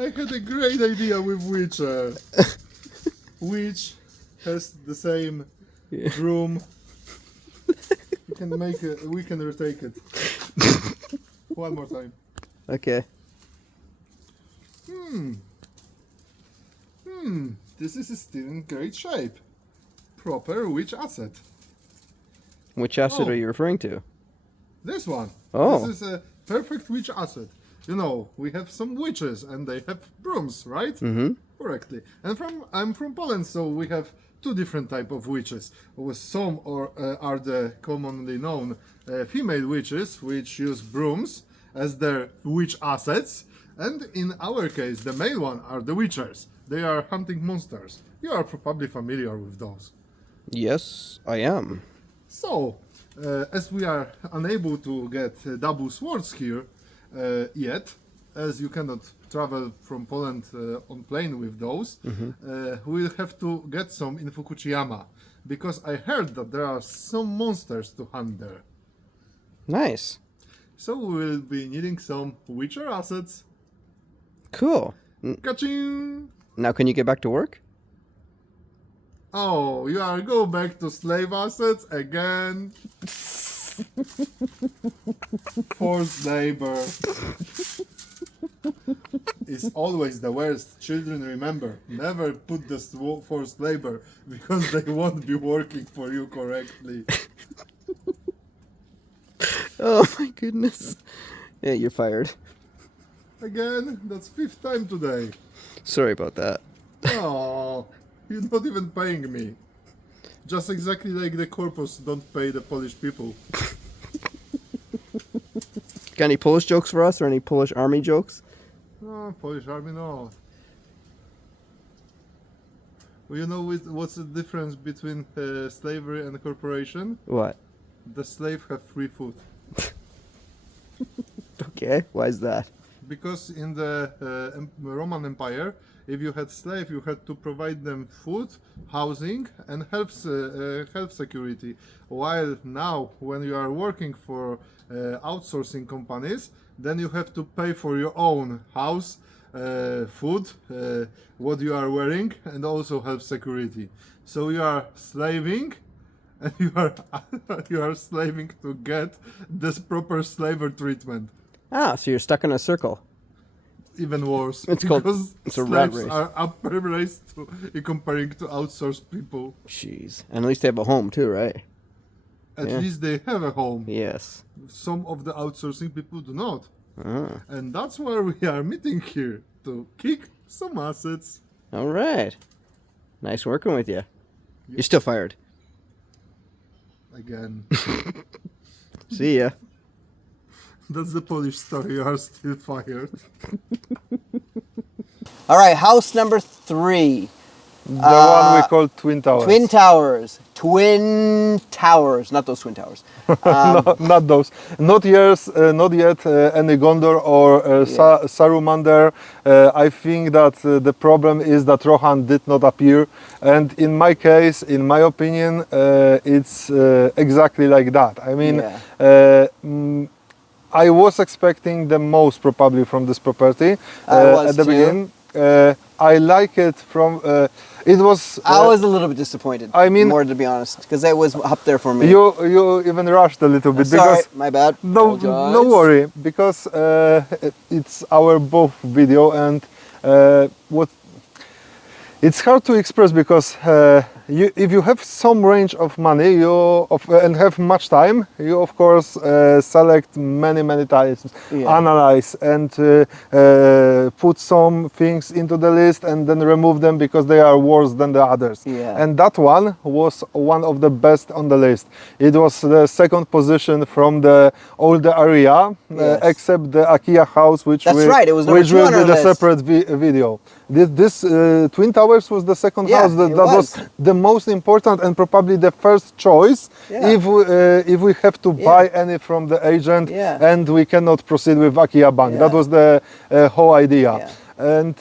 I had a great idea with Witcher. Witch has the same room. We can make it. We can retake it. One more time. Okay. This is still in great shape. Proper witch asset. Which asset Oh. are you referring to? This one. Oh. This is a perfect witch asset. You know, we have some witches and they have brooms, right? Mm-hmm. Correctly. And I'm from Poland, so we have two different type of witches. Some are the commonly known female witches, which use brooms as their witch assets. And in our case, the male one are the witchers. They are hunting monsters. You are probably familiar with those. Yes, I am. So, as we are unable to get double swords here yet, as you cannot travel from Poland on plane with those, we'll have to get some in Fukuyama, because I heard that there are some monsters to hunt there. Nice. So we'll be needing some Witcher assets. Cool. Ka-ching! Now can you get back to work? Oh, you are go back to slave assets again. Forced labor is always the worst. Children, remember, never put this forced labor, because they won't be working for you correctly. Oh my goodness. Yeah, you're fired. Again, that's 5th time today. Sorry about that. Oh, you're not even paying me. Just exactly like the corpus don't pay the Polish people. Got any Polish jokes for us or any Polish army jokes? Oh, Polish army, no. Well, you know what's the difference between slavery and corporation? What? The slave have free food. Okay, why is that? Because in the Roman Empire, if you had slave, you had to provide them food, housing, and health security. While now, when you are working for outsourcing companies, then you have to pay for your own house, food, what you are wearing, and also health security. So you are slaving, and you are slaving to get this proper slaver treatment. Ah, so you're stuck in a circle. Even worse. It's called- because it's a rat slaves race. are upper race comparing to outsourced people. Jeez. And at least they have a home too, right? At Yeah. least they have a home. Yes. Some of the outsourcing people do not. Ah. And that's where we are meeting here, to kick some assets. All right. Nice working with you. You're still fired. Again. See ya. That's the Polish story, you are still fired. All right, house number 3. The one we call Twin Towers. Twin Towers. Twin Towers, not those Twin Towers. No, not those. Not yet any Gondor or Saruman there. I think that the problem is that Rohan did not appear. And in my case, in my opinion, it's exactly like that. I mean, I was expecting the most probably from this property at the beginning. I like it from. It was. I was a little bit disappointed. I mean, more to be honest, because it was up there for me. You even rushed a little bit. Sorry, because my bad. no worry, because it's our both video, and what it's hard to express, because if you have some range of money and have much time, you of course select many times, analyze and put some things into the list and then remove them because they are worse than the others. And that one was one of the best on the list. It was the second position from the older area, except the Akiya house, which will be the separate video. This Twin Towers was the second house that was the most important and probably the first choice if we have to buy any from the agent and we cannot proceed with Akiya Bank. That was the whole idea. And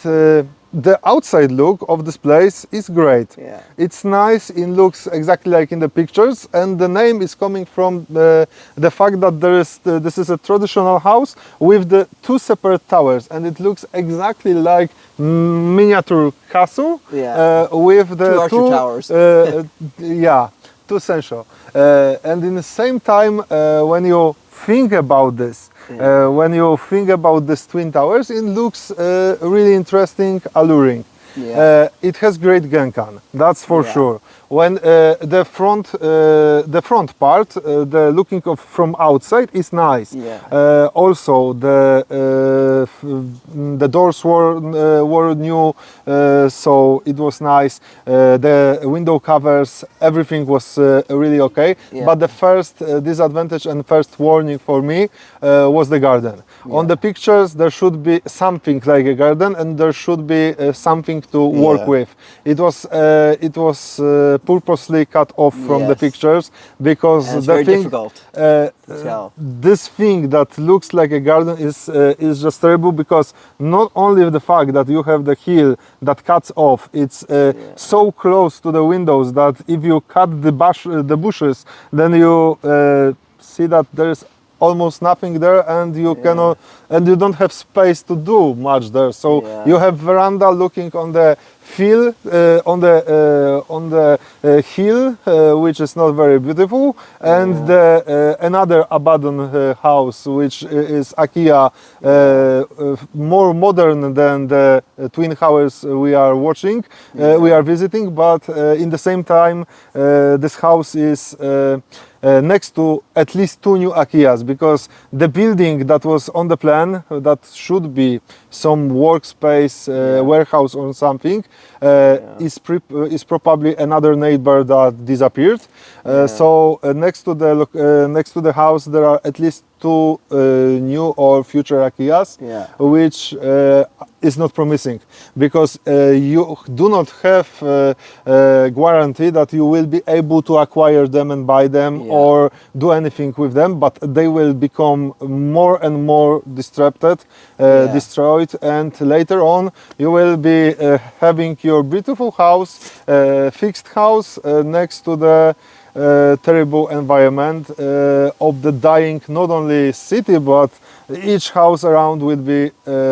the outside look of this place is great. Yeah. It's nice, it looks exactly like in the pictures, and the name is coming from the fact that this is a traditional house with the two separate towers, and it looks exactly like miniature castle. Yeah. With the Two Archer towers. Yeah, two central. And in the same time, when you think about this, when you think about these twin towers, it looks really interesting, alluring. Yeah. It has great genkan, that's for Yeah. sure. When the front part, the looking from outside is nice. Yeah. Also, the doors were new, so it was nice. The window covers, everything was really okay. Yeah. But the first disadvantage and first warning for me was the garden. On the pictures, there should be something like a garden, and there should be something to work Yeah. with. It was purposely cut off from the Yes. pictures because And it's the very thing, difficult to tell. this thing that looks like a garden is just terrible, because not only the fact that you have the hill that cuts off, it's so close to the windows that if you cut the bushes, then you see that there's almost nothing there, and you cannot, and you don't have space to do much there. So you have veranda looking on the field, on the hill, which is not very beautiful, and the another abandoned house, which is Akiya, more modern than the twin houses we are watching, we are visiting, but in the same time, this house is next to at least two new Akiyas, because the building that was on the plan, that should be some workspace, warehouse or something, is probably another neighbor that disappeared. So next to the house there are at least two new or future Akiyas, which is not promising, because you do not have guarantee that you will be able to acquire them and buy them or do anything with them, but they will become more and more disrupted, destroyed, and later on you will be having your beautiful house, fixed house, next to the terrible environment of the dying not only city, but each house around will be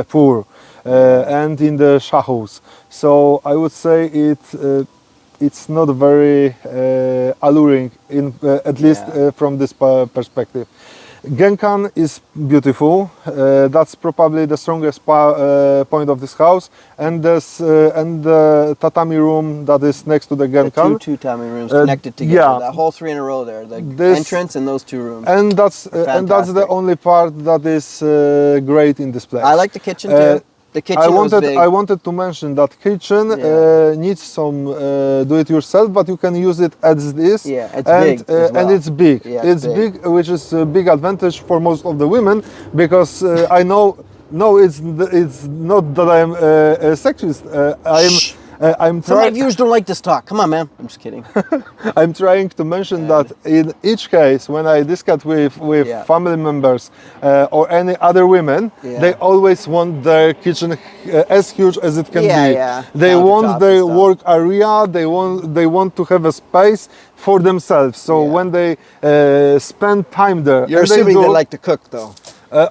poor and in the shahus. So I would say it's not very alluring, at least from this perspective. Genkan is beautiful. That's probably the strongest point of this house, and the tatami room that is next to the Genkan. The two tatami rooms connected together. yeah. That whole three in a row there. The This- entrance and those two rooms. And that's the fantastic. only part that is great in this place. I like the kitchen too. The kitchen was big. I wanted to mention that kitchen needs some do-it-yourself, but you can use it as it is. Yeah, it's and, big as well. and it's big. Yeah, it's big, which is a big advantage for most of the women, because I know. No, it's not that I'm a sexist. I'm Some of my trying. viewers don't like this talk. Come on, man. I'm just kidding. I'm trying to mention that in each case, when I discuss with family members or any other women, they always want their kitchen as huge as it can be. They want their work area. They want to have a space for themselves. So when they spend time there, You're and assuming they do, like to cook, though.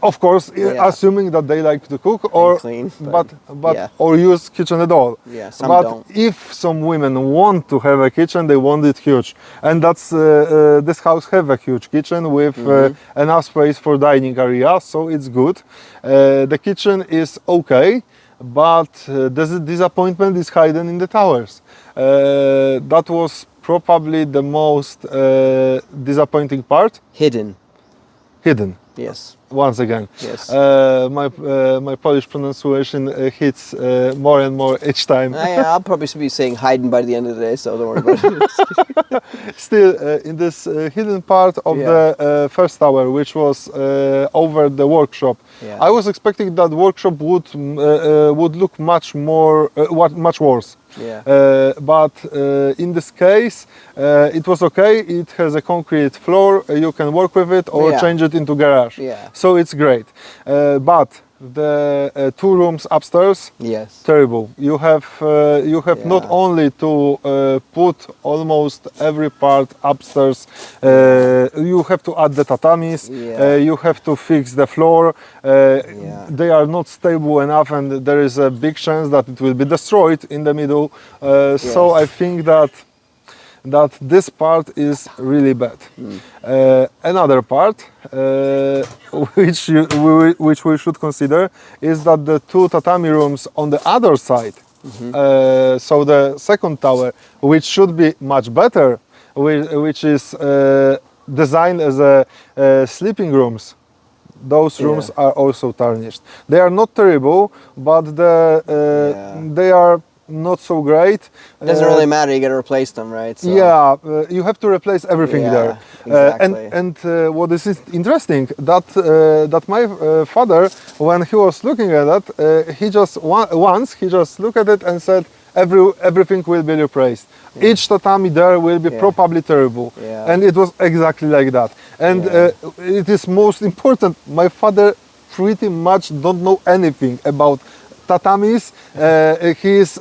of course, assuming that they like to cook or clean, but or use kitchen at all. Yeah, some but don't. if some women want to have a kitchen, they want it huge, and that's this house have a huge kitchen with enough space for dining area, so it's good. The kitchen is okay, but the disappointment is hidden in the towers. That was probably the most disappointing part. Hidden. Hidden. Yes. Once again, Yes. my Polish pronunciation hits more and more each time. I'll probably be saying hidden by the end of the day, so don't worry about it. Still, in this hidden part of the first tower, which was over the workshop, I was expecting that workshop would look much worse. But in this case, it was okay. It has a concrete floor. You can work with it or change it into garage. So it's great. But the 2 rooms upstairs. Yes. Terrible. You have not Yeah. only to put almost every part upstairs. You have to add the tatamis. Yeah. You have to fix the floor. They are not stable enough, and there is a big chance that it will be destroyed in the middle. So I think that this part is really bad. Another part which we should consider is that the 2 tatami rooms on the other side, so the second tower, which should be much better, which is designed as sleeping rooms, those rooms are also tarnished. They are not terrible, but they are not so great. It doesn't really matter. You got to replace them, right? So. Yeah, you have to replace everything there. Exactly. And what is interesting that my father, when he was looking at that, he just looked at it and said everything will be replaced. Each tatami there will be probably terrible, and it was exactly like that. And it is most important. My father pretty much don't know anything about tatamis. He is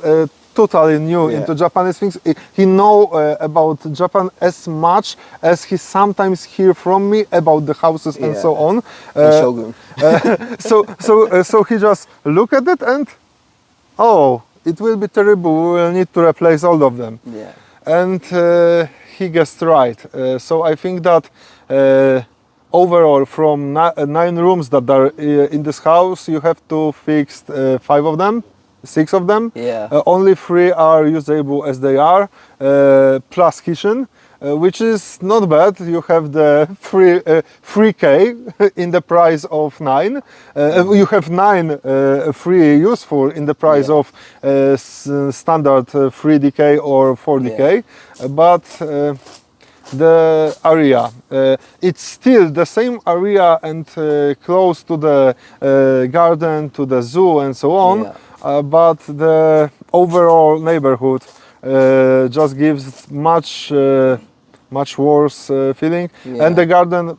totally new into Japanese things. He know about Japan as much as he sometimes hear from me about the houses and so on. Shogun. So he just look at it and, oh, it will be terrible. We will need to replace all of them. Yeah. And he guessed right. So I think that overall, from 9 rooms that are in this house, you have to fix 5 of them, 6 of them. Yeah. Only 3 are usable as they are, plus kitchen, which is not bad. You have the 3K in the price of 9. You have 9 free useful in the price of standard 3DK or 4DK, but the area, it's still the same area and close to the garden, to the zoo and so on, but the overall neighborhood just gives much worse feeling, and the garden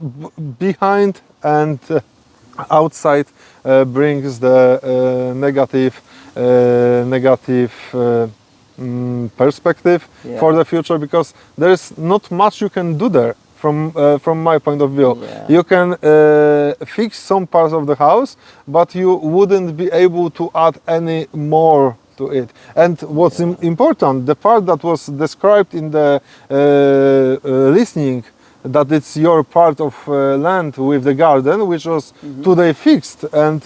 behind and outside brings the negative perspective for the future, because there's not much you can do there from my point of view. You can fix some parts of the house, but you wouldn't be able to add any more to it. And what's important, the part that was described in the listening, that it's your part of land with the garden, which was today fixed, and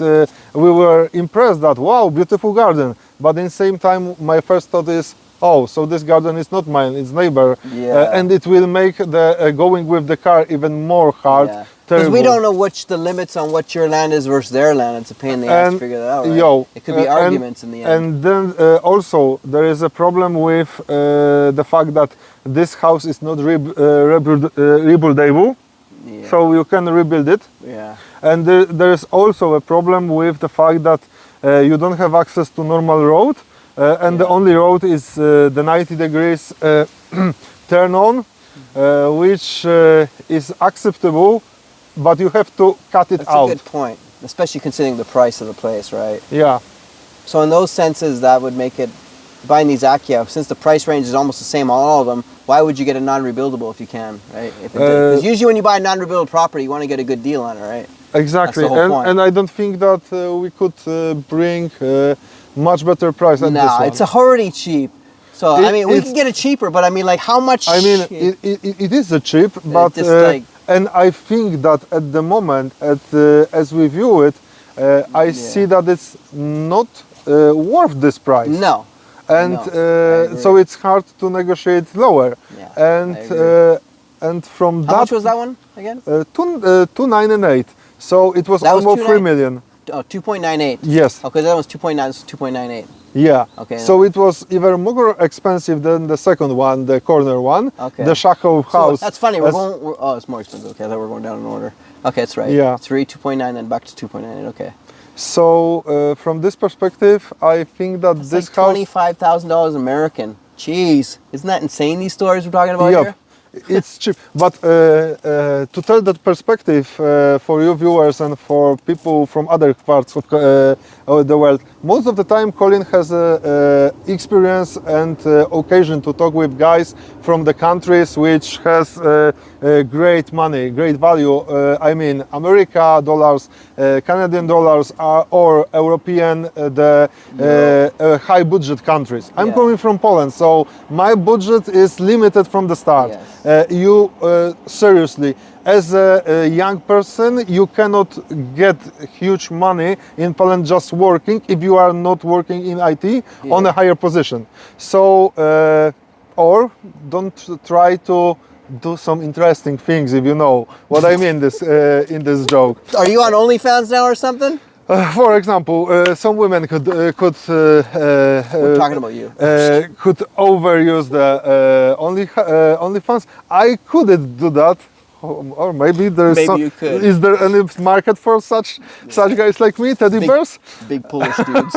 we were impressed that, wow, beautiful garden. But in the same time, my first thought is, oh, so this garden is not mine, it's neighbor, and it will make the going with the car even more hard. Because we don't know the limits on what your land is versus their land. It's a pain in the ass to figure that out, right? It could be arguments in the end. And then also there is a problem with the fact that this house is not rebuildable, so you can rebuild it. And there is also a problem with the fact that you don't have access to normal road, and the only road is the 90 degrees turn on, which is acceptable, but you have to cut it out. That's a good point, especially considering the price of the place, right? Yeah. So in those senses, that would make it, buying these Akiya, since the price range is almost the same on all of them, why would you get a non-rebuildable if you can, right? Because usually when you buy a non-rebuildable property, you want to get a good deal on it, right? Exactly, and I don't think that we could bring much better price than this one. No, it's already cheap. So I mean, we can get it cheaper, but I mean, like, how much? I mean, it is cheap, but and I think that at the moment, as we view it, I see that it's not worth this price. No. And so it's hard to negotiate lower. And from that. How much was that one again? 2.98. So it was almost 3 million. Oh, 2.98. Yes. Okay, that was 2.9. This was 2.98. Yeah. Okay. So it was even more expensive than the second one, the corner one. Okay. The Shaco house. So that's funny. Oh, it's more expensive. Okay, I thought we were going down in order. Okay, that's right. Yeah. 2.9, then back to 2.98. Okay. So from this perspective, I think that this house. $25,000 American. Jeez, isn't that insane? These stories we're talking about here. it's cheap. But to tell that perspective for you viewers and for people from other parts of the world, most of the time Colin has experience and occasion to talk with guys from the countries which has great money, great value. I mean, America dollars, Canadian dollars, or European, high budget countries. I'm Yeah. coming from Poland, so my budget is limited from the start. Yes. Seriously, as a young person, you cannot get huge money in Poland just working if you are not working in IT on a higher position. So, or don't try to do some interesting things, if you know what I mean this in this joke. Are you on OnlyFans now or something? For example, some women could We're talking about you. could overuse the OnlyFans. I couldn't do that, or maybe there is. Maybe some, you could. Is there any market for such guys like me, teddy bears? Big Polish dudes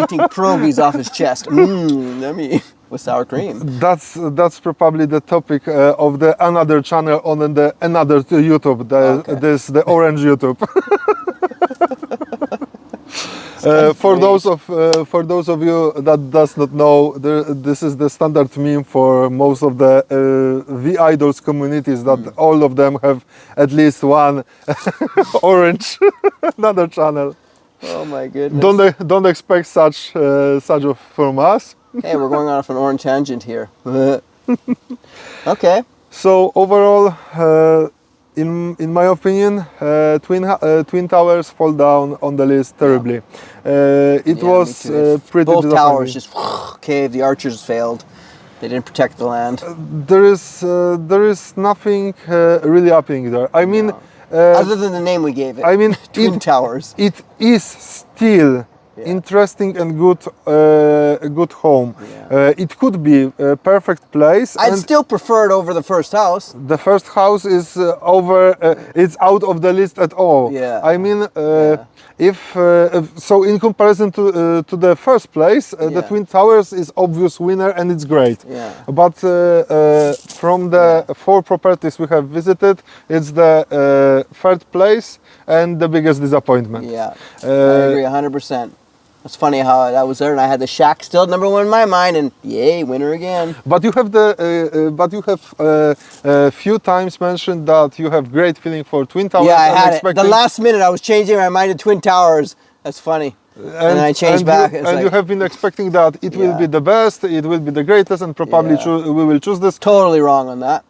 eating pierogies off his chest. Yummy. With sour cream. That's probably the topic of the another channel on the another YouTube. The orange YouTube. For those of you that does not know, this is the standard meme for most of the V-idols communities, that all of them have at least one orange another channel. Oh my goodness. Don't expect such from us. Hey, we're going off an orange tangent here. Okay. So overall, in my opinion, Twin Towers fall down on the list terribly. It Yeah, was me too. pretty Both disappointing. towers just caved. The archers failed. They didn't protect the land. There is nothing really happening there. I mean, Other than the name we gave it. I mean, Twin Towers. It is still interesting and good home. Yeah. It could be a perfect place. I'd and still prefer it over the first house. the first house is it's out of the list at all. Yeah. I mean, if so, in comparison to the first place, the Yeah. Twin Towers is obvious winner and it's great. Yeah. But from the 4 properties we have visited, it's the third place and the biggest disappointment. Yeah. I agree 100%. It's funny how that was there, and I had the shack still number one in my mind, and yay, winner again. But you have a few times mentioned that you have great feeling for Twin Towers. Yeah, I and had it. expecting- The last minute, I was changing my mind to Twin Towers. That's funny. And then I changed back. It's and you like, have been expecting that it will Yeah. be the best, it will be the greatest, and probably Yeah. we will choose this. totally wrong on that.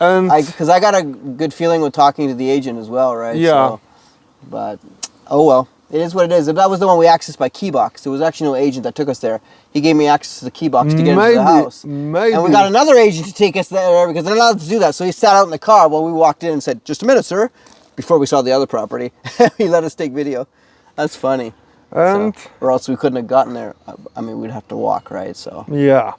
And Because I got a good feeling with talking to the agent as well, right? Yeah. So, but, oh well. It is what it is. That was the one we accessed by Keybox. There was actually no agent that took us there. He gave me access to the Keybox to get into the house. Maybe. And we got another agent to take us there because they're not allowed to do that. So he sat out in the car while we walked in and said, "Just a minute, sir," before we saw the other property. He let us take video. That's funny. And Or else we couldn't have gotten there. I mean, we'd have to walk, right? So yeah.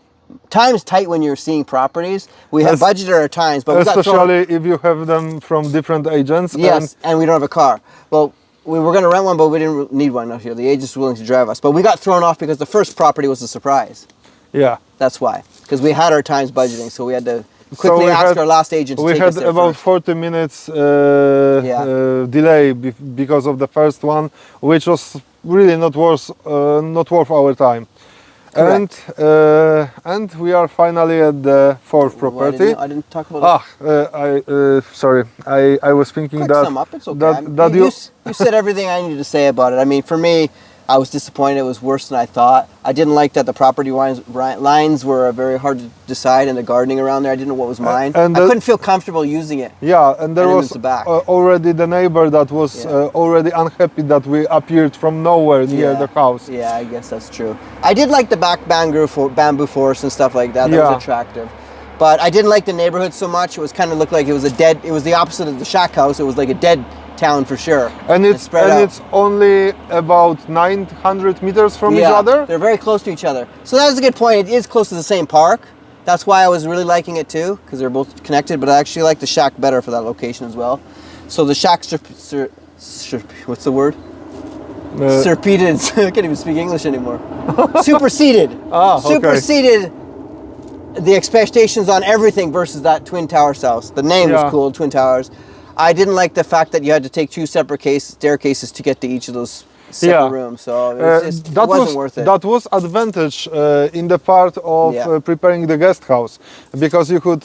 time's tight when you're seeing properties. We have budgeted our times, but we got thrown. Especially if you have them from different agents. Yes, and we don't have a car. Well, we were going to rent one, but we didn't need one up here. The agent's willing to drive us. But we got thrown off because the first property was a surprise. Yeah. That's why. Because we had our times budgeting, so we had to quickly ask our last agent to We take had us there about first. 40 minutes delay because of the first one, which was really not worth our time. And we are finally at the fourth property. I didn't talk about Sorry. I was thinking Quick that sum up, it's okay. that you said everything I needed to say about it. I mean, for me, I was disappointed. It was worse than I thought. I didn't like that the property lines were very hard to decide, and the gardening around there, I didn't know what was mine. I couldn't feel comfortable using it. Yeah, and there And was the back. already the neighbor that was already unhappy that we appeared from nowhere near the house. Yeah, I guess that's true. I did like the back bamboo forest and stuff like that. That was attractive. But I didn't like the neighborhood so much. It was kind of looked like it was it was the opposite of the shack house. It was like a dead town for sure. And it's only about 900 meters from each other. They're very close to each other. So that was a good point. It is close to the same park. That's why I was really liking it too, because they're both connected. But I actually like the shack better for that location as well. So the shack, what's the word? Superseded. I can't even speak English anymore. Superseded. Okay. Superseded the expectations on everything versus that Twin Towers house. The name was Yeah. cool, Twin Towers. I didn't like the fact that you had to take two separate staircases to get to each of those separate Yeah. rooms. So it, was just, it wasn't worth it. That was advantage in the part of Yeah. preparing the guest house, because you could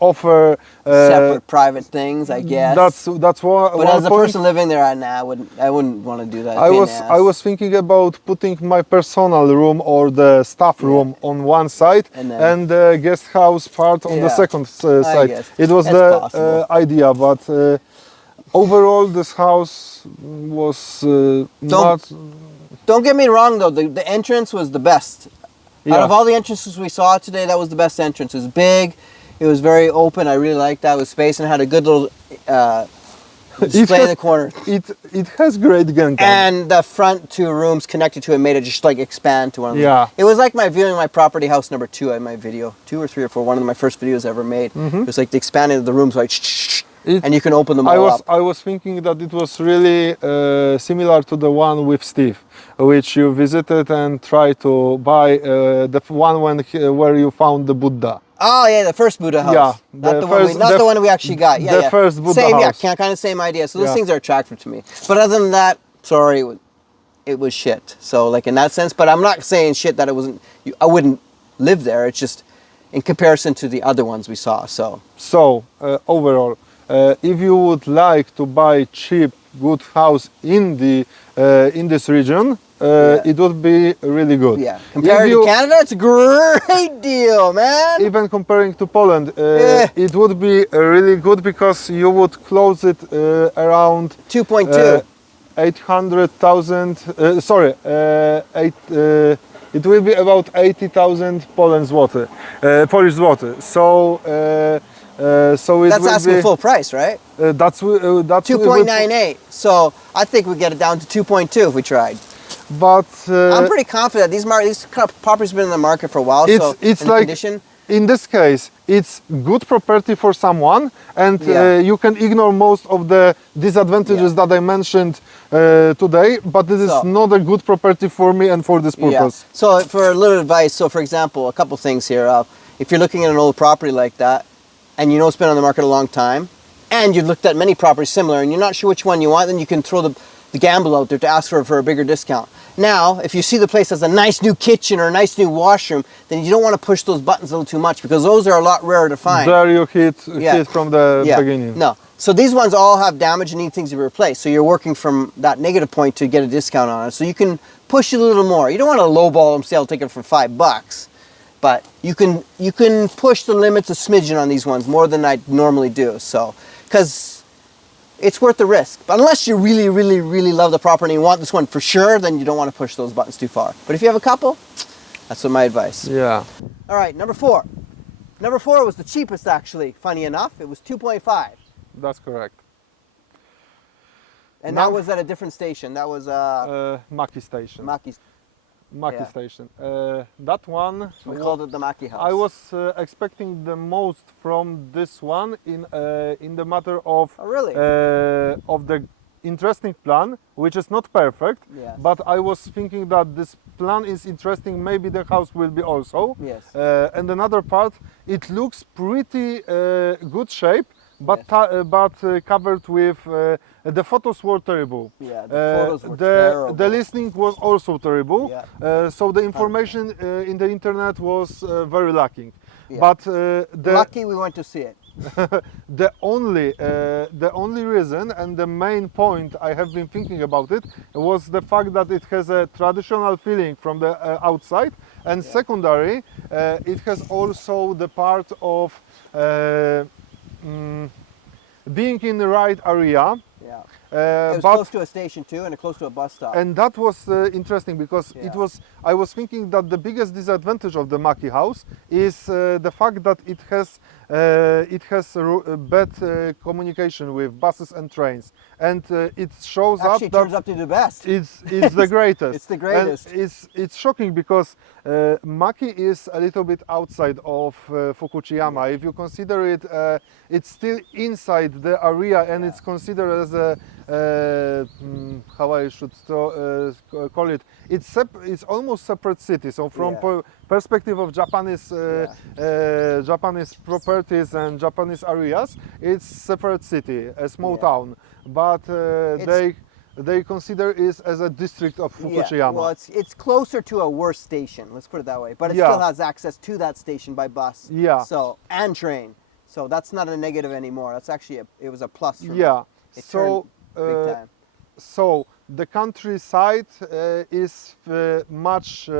offer Separate private things, I guess. That's one. but one as a point. person living there, I wouldn't want to do that. I Pain in was the I ass. was thinking about putting my personal room or the staff room on one side And then- and the guest house part on the Yeah. second side. guess. It was That's the possible. idea, but overall this house was not. Don't get me wrong though, the entrance was the best. Yeah. Out of all the entrances we saw today, that was the best entrance. It was big, it was very open. I really liked that with space, and had a good little display in the corner. It has great Genkan. And the front two rooms connected to it made it just like expand to one of them. Yeah. It was like my viewing my property house number 2 in my video, 2 or 3 or 4, one of my first videos I ever made. It was like the expanding of the rooms, like and you can open them all up. I was thinking that it was really similar to the one with Steve, which you visited and tried to buy, the one where you found the Buddha. Oh yeah, the first Buddha house. Yeah, not the the one we, first- not the the one we actually got. Yeah, the yeah. first Buddha same, house. Yeah, kind of same idea. So those Yeah. things are attractive to me. But other than that, sorry, it was shit. So like in that sense, but I'm not saying shit that it wasn't. I wouldn't live there. It's just in comparison to the other ones we saw. So So overall, if you would like to buy cheap, good house in this region, it would be really good. yeah, compared to Canada, it's a great deal, man. Even comparing to Poland, Yeah. it would be really good because you would close it around 2.2. 800,000. It will be about 80,000 Polish zloty. So it That's will asking be full price, right? that's 2.98. So I think we get it down to 2.2 if we tried. But I'm pretty confident these kind of properties have been in the market for a while. So it's in the like condition, in this case, it's good property for someone, and Yeah. you can ignore most of the disadvantages Yeah. that I mentioned today. But this is So- not a good property for me and for this purpose. So for a little advice, so for example, a couple things here. If you're looking at an old property like that, and you know it's been on the market a long time, and you've looked at many properties similar, and you're not sure which one you want, then you can throw the gamble out there to ask for a bigger discount. Now, if you see the place has a nice new kitchen or a nice new washroom, then you don't want to push those buttons a little too much because those are a lot rarer to find. There you hit Yeah. from the beginning. No. So these ones all have damage and need things to be replaced. So you're working from that negative point to get a discount on it. So you can push it a little more. You don't want to lowball them, say I'll take it for $5, but you can push the limits a smidgen on these ones more than I normally do. So, because it's worth the risk. But unless you really, really, really love the property and you want this one for sure, then you don't want to push those buttons too far. But if you have a couple, that's what my advice. Yeah. All right, number 4. Number 4 was the cheapest, actually, funny enough. It was 2.5. That's correct. And Now- that was at a different station. That was Maki Station. Maki's. Maki yeah. Station. That one. We called it the Maki house. I was expecting the most from this one in the matter of Oh, really? of the interesting plan, which is not perfect. Yes. But I was thinking that this plan is interesting. Maybe the house will be also. Yes. And another part, it looks pretty good shape, but Yes. covered with the photos were terrible. Yeah, the photos were the terrible. listening was also terrible. Yeah. So the information in the internet was very lacking. Yeah. But Lucky we went to see it. the only reason and the main point I have been thinking about it was the fact that it has a traditional feeling from the outside, and secondary, it has also the part of being in the right area. Yeah. It was But close to a station too, and close to a bus stop. and that was interesting because Yeah. I was thinking that the biggest disadvantage of the Maki house is the fact that it has bad communication with buses and trains, and it shows Actually, up it that turns up to the best. it's the greatest. It's the greatest. And it's shocking because Maki is a little bit outside of Fukuchiyama. If you consider it, it's still inside the area, and it's considered how I should call it. It's almost separate city. So from Yeah. perspective of Japanese Japanese properties and Japanese areas, it's separate city, a small Yeah. town. But they consider it as a district of Fukushima. Yeah, well, it's closer to a worse station. Let's put it that way. But it Yeah. still has access to that station by bus. Yeah. So and train. So that's not a negative anymore. That's actually it was a plus for me. Yeah. It So turned big time. so the countryside is much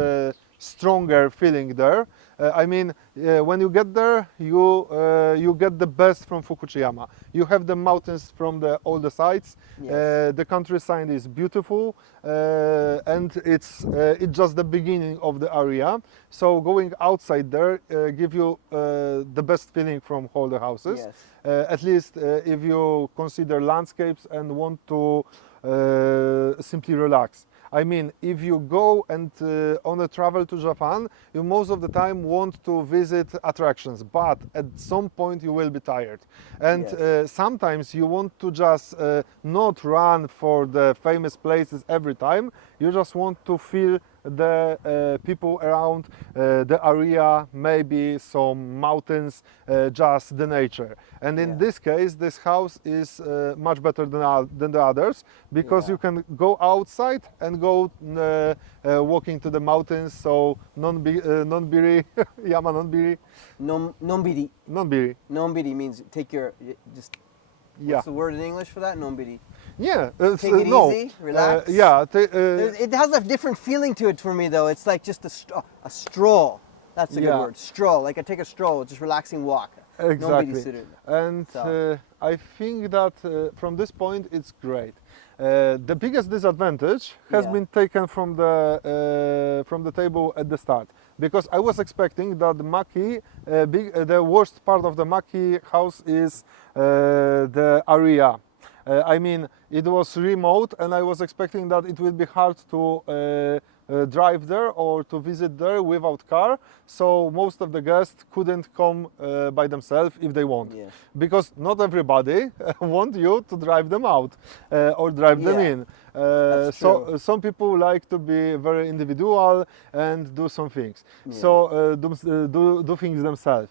stronger feeling there. I mean, when you get there, you get the best from Fukushima. You have the mountains from all the sides. Yes. The countryside is beautiful, and it's just the beginning of the area. So going outside there give you the best feeling from all the houses. Yes. At least if you consider landscapes and want to simply relax. I mean, if you go and on a travel to Japan, you most of the time want to visit attractions, but at some point you will be tired. And Yes. sometimes you want to just not run for the famous places every time. You just want to feel the people around the area, maybe some mountains, just the nature. And in Yeah. this case, this house is much better than the others, because Yeah. you can go outside and go walking to the mountains. So non-biri, yama non-biri, Nonbiri. non-biri. Nonbiri means take your just. Yeah, What's the word in English for that? Nonbiri. yeah. Take it no. easy, relax. Yeah. It has a different feeling to it for me though. It's like just a stroll. That's a good Yeah. word. Stroll. Like I take a stroll, just relaxing walk. Exactly. Nonbiri suru. And So- I think that from this point it's great. The biggest disadvantage has Yeah. been taken from the table at the start, because I was expecting that the Maki, the worst part of the Maki house is the area. I mean, it was remote, and I was expecting that it would be hard to drive there or to visit there without car. So most of the guests couldn't come by themselves if they want, Yes. because not everybody want you to drive them out or drive them Yeah. in. That's So true. some people like to be very individual and do some things. Yeah. So do things themselves.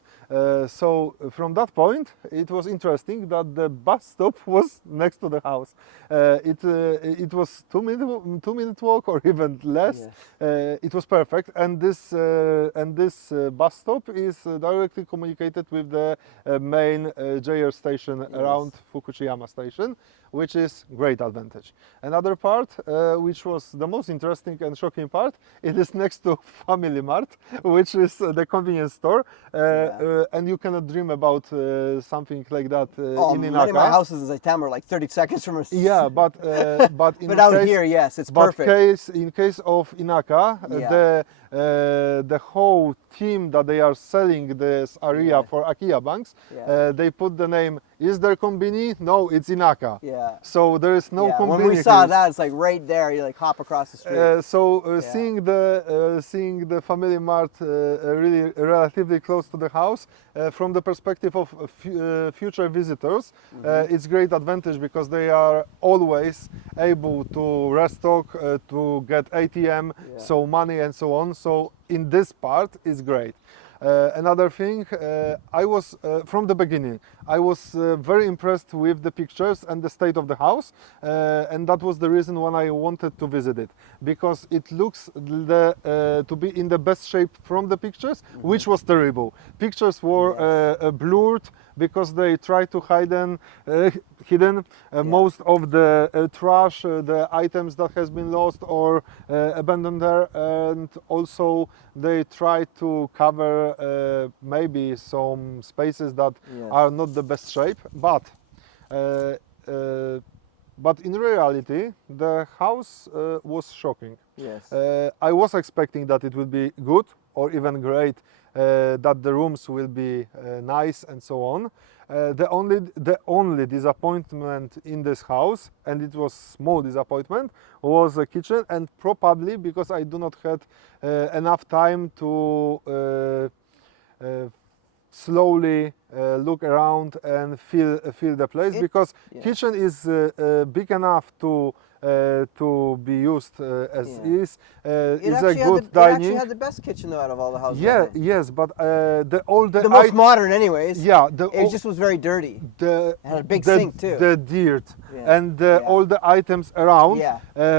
So from that point, it was interesting that the bus stop was next to the house. It was 2 minute walk or even less. Yes. It was perfect, and this bus stop is directly communicated with the main JR station around Fukushima station, which is great advantage. Another part, which was the most interesting and shocking part, it is next to Family Mart, which is the convenience store, and you cannot dream about something like that Oh, in many Inaka. of my houses in Saitama are like 30 seconds from us. Yeah, but in But out case, here, yes, it's but perfect. in case of Inaka, Yeah. the whole team that they are selling this area Yeah. for Akiya banks, Yeah. they put the name. Is there kombini? No, it's Inaka. Yeah. So there is no Yeah, kombini. when we saw here. that, it's like right there. You like hop across the street. Seeing the Family Mart really relatively close to the house, from the perspective of future visitors, it's great advantage, because they are always able to restock, to get ATM, so money and so on. So in this part is great. Another thing, I was from the beginning, I was very impressed with the pictures and the state of the house, and that was the reason why I wanted to visit it, because it looks to be in the best shape from the pictures, which was terrible. Pictures were blurred, because they tried to hidden most of the trash, the items that has been lost or abandoned there, and also they tried to cover maybe some spaces that are not the best shape, but in reality the house was shocking. Yes. I was expecting that it would be good or even great, that the rooms will be nice and so on. The only disappointment in this house, and it was small disappointment, was the kitchen, and probably because I do not have enough time to slowly look around and feel the place, because kitchen is big enough to be used as is. It's a good It dining. actually had the best kitchen though out of all the houses. Yeah, yes, but the most modern, anyways. Yeah, it just was very dirty. It had a big sink too. The dirt and all the items around,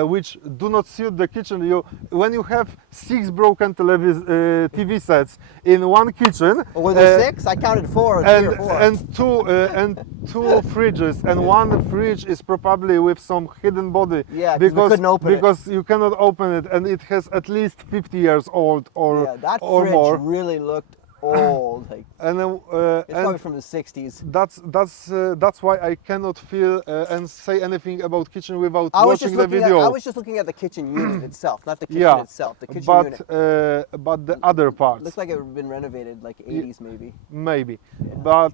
which do not suit the kitchen. When you have 6 broken TV sets in one kitchen. Oh, were there 6? I counted 4. And two fridges, and one fridge is probably with some hidden body. Yeah, because you cannot open it, and it has at least 50 years old or that or fridge more. really looked old. Like, and it's probably from the 60s. That's why I cannot feel and say anything about kitchen without watching the video. I was just looking at the kitchen unit itself, not the kitchen itself. The kitchen unit. But the other parts. Looks like it had been renovated, like 80s maybe. Maybe, but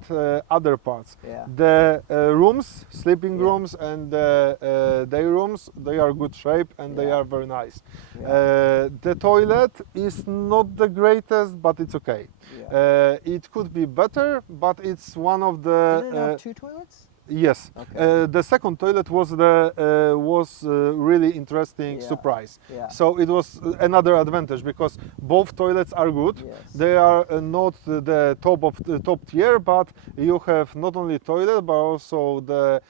other parts. Yeah. The rooms, sleeping rooms, and the day rooms, they are good shape and they are very nice. The toilet is not the greatest, but it's okay. It could be better, but it's one of the. Did it have 2 toilets? Yes. Okay. The second toilet was really interesting surprise. Yeah. So it was another advantage, because both toilets are good. Yes. They are not the top tier, but you have not only toilet but also the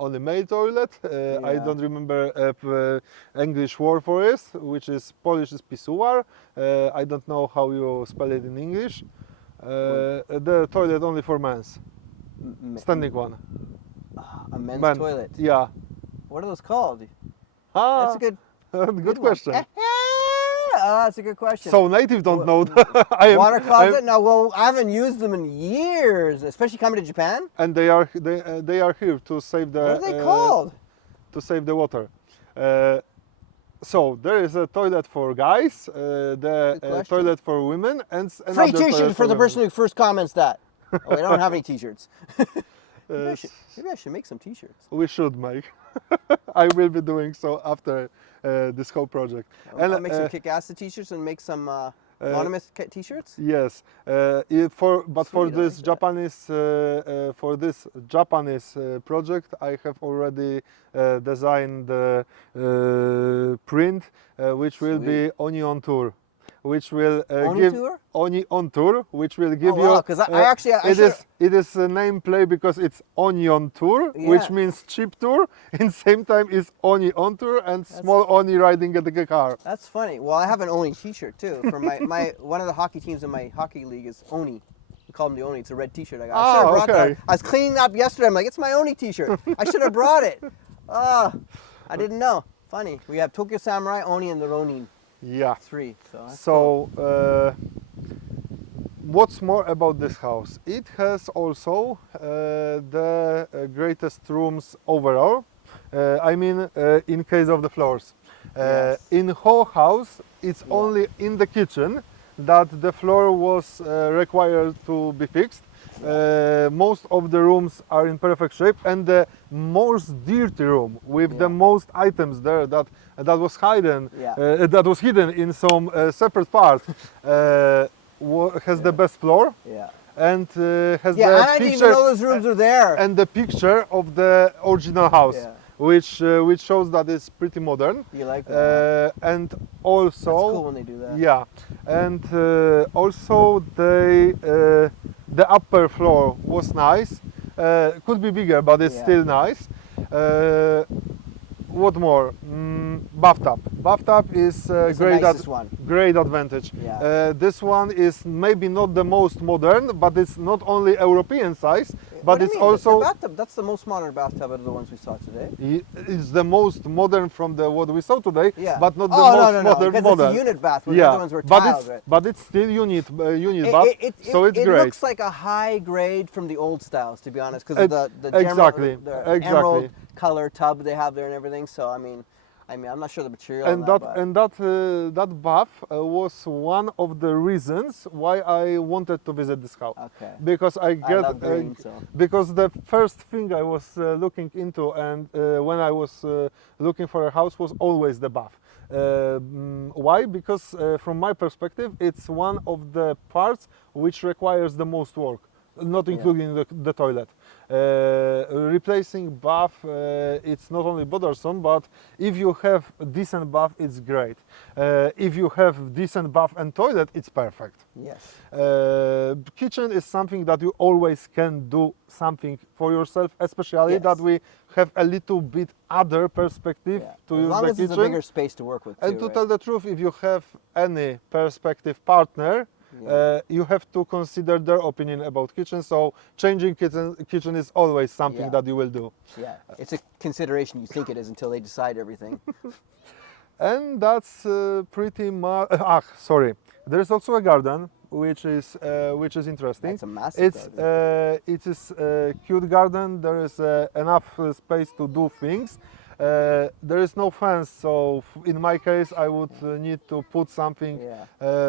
only male toilet. I don't remember English word for it, which is Polish is pisuar. I don't know how you spell it in English. The toilet only for men's. Standing one. A men's toilet. Yeah. What are those called? That's a good good question. That's a good question. So native don't know. Water closet? No, well, I haven't used them in years, especially coming to Japan. And they are here to save the. What are they called? To save the water. So there is a toilet for guys, toilet for women, and free T-shirts for the person who first comments that. Oh, we don't have any T-shirts. Maybe I should make some T-shirts. We should make. I will be doing so after this whole project. I'll make some kick-ass T-shirts and make some anonymous T-shirts. Yes, for this Japanese project, I have already designed the print, which will be Oni on tour. Which will Oni on tour, which will give you. Because it is a name play because it's Onion tour, which means cheap tour. In same time, is Oni on tour and small Oni riding at the car. That's funny. Well, I have an Oni T-shirt too. For my one of the hockey teams in my hockey league is Oni. We call them the Oni. It's a red T-shirt I got. I should have brought that. I was cleaning up yesterday. I'm like, it's my Oni T-shirt. I should have brought it. I didn't know. Funny. We have Tokyo Samurai, Oni, and the Ronin. Yeah. 3. So what's more about this house? It has also the greatest rooms overall. I mean, in case of the floors. In whole house, it's only in the kitchen that the floor was required to be fixed. Most of the rooms are in perfect shape, and the most dirty room with the most items there that was hidden in some separate part has the best floor. And has the and I picture, didn't even know those rooms were there. And the picture of the original house. Which shows that it's pretty modern. You like that? And also, that's cool when they do that. Yeah, and also the upper floor was nice. Could be bigger, but it's still nice. What more? Bathtub. Bathtub is great advantage. This one is maybe not the most modern, but it's not only European size, but it's also. The bathtub, that's the most modern bathtub out of the ones we saw today. It's the most modern from what we saw today, but not the most modern. Because it's a unit bath, where the other ones were tiled, right? But it's still unit bath, so it's great. It looks like a high grade from the old styles, to be honest, because of the general, emerald color tub they have there and everything. So I mean, I'm not sure the material. That bath was one of the reasons why I wanted to visit this house. Okay. Because I love green, so. Because the first thing I was looking into, and when I was looking for a house, was always the bath. Why? Because from my perspective, it's one of the parts which requires the most work, not including the toilet. Replacing bath, it's not only bothersome, but if you have a decent bath, it's great. If you have decent bath and toilet, it's perfect. Yes. Kitchen is something that you always can do something for yourself, especially that we have a little bit other perspective to as use long the as kitchen. it's a bigger space to work with. And too, to tell the truth, if you have any perspective partner, you have to consider their opinion about kitchen. So changing kitchen is always something that you will do. Yeah, it's a consideration. You think it is until they decide everything. And that's pretty much. Sorry. There's also a garden, which is interesting. It's a massive garden. It is a cute garden. There is enough space to do things. There is no fence, so in my case, I would need to put something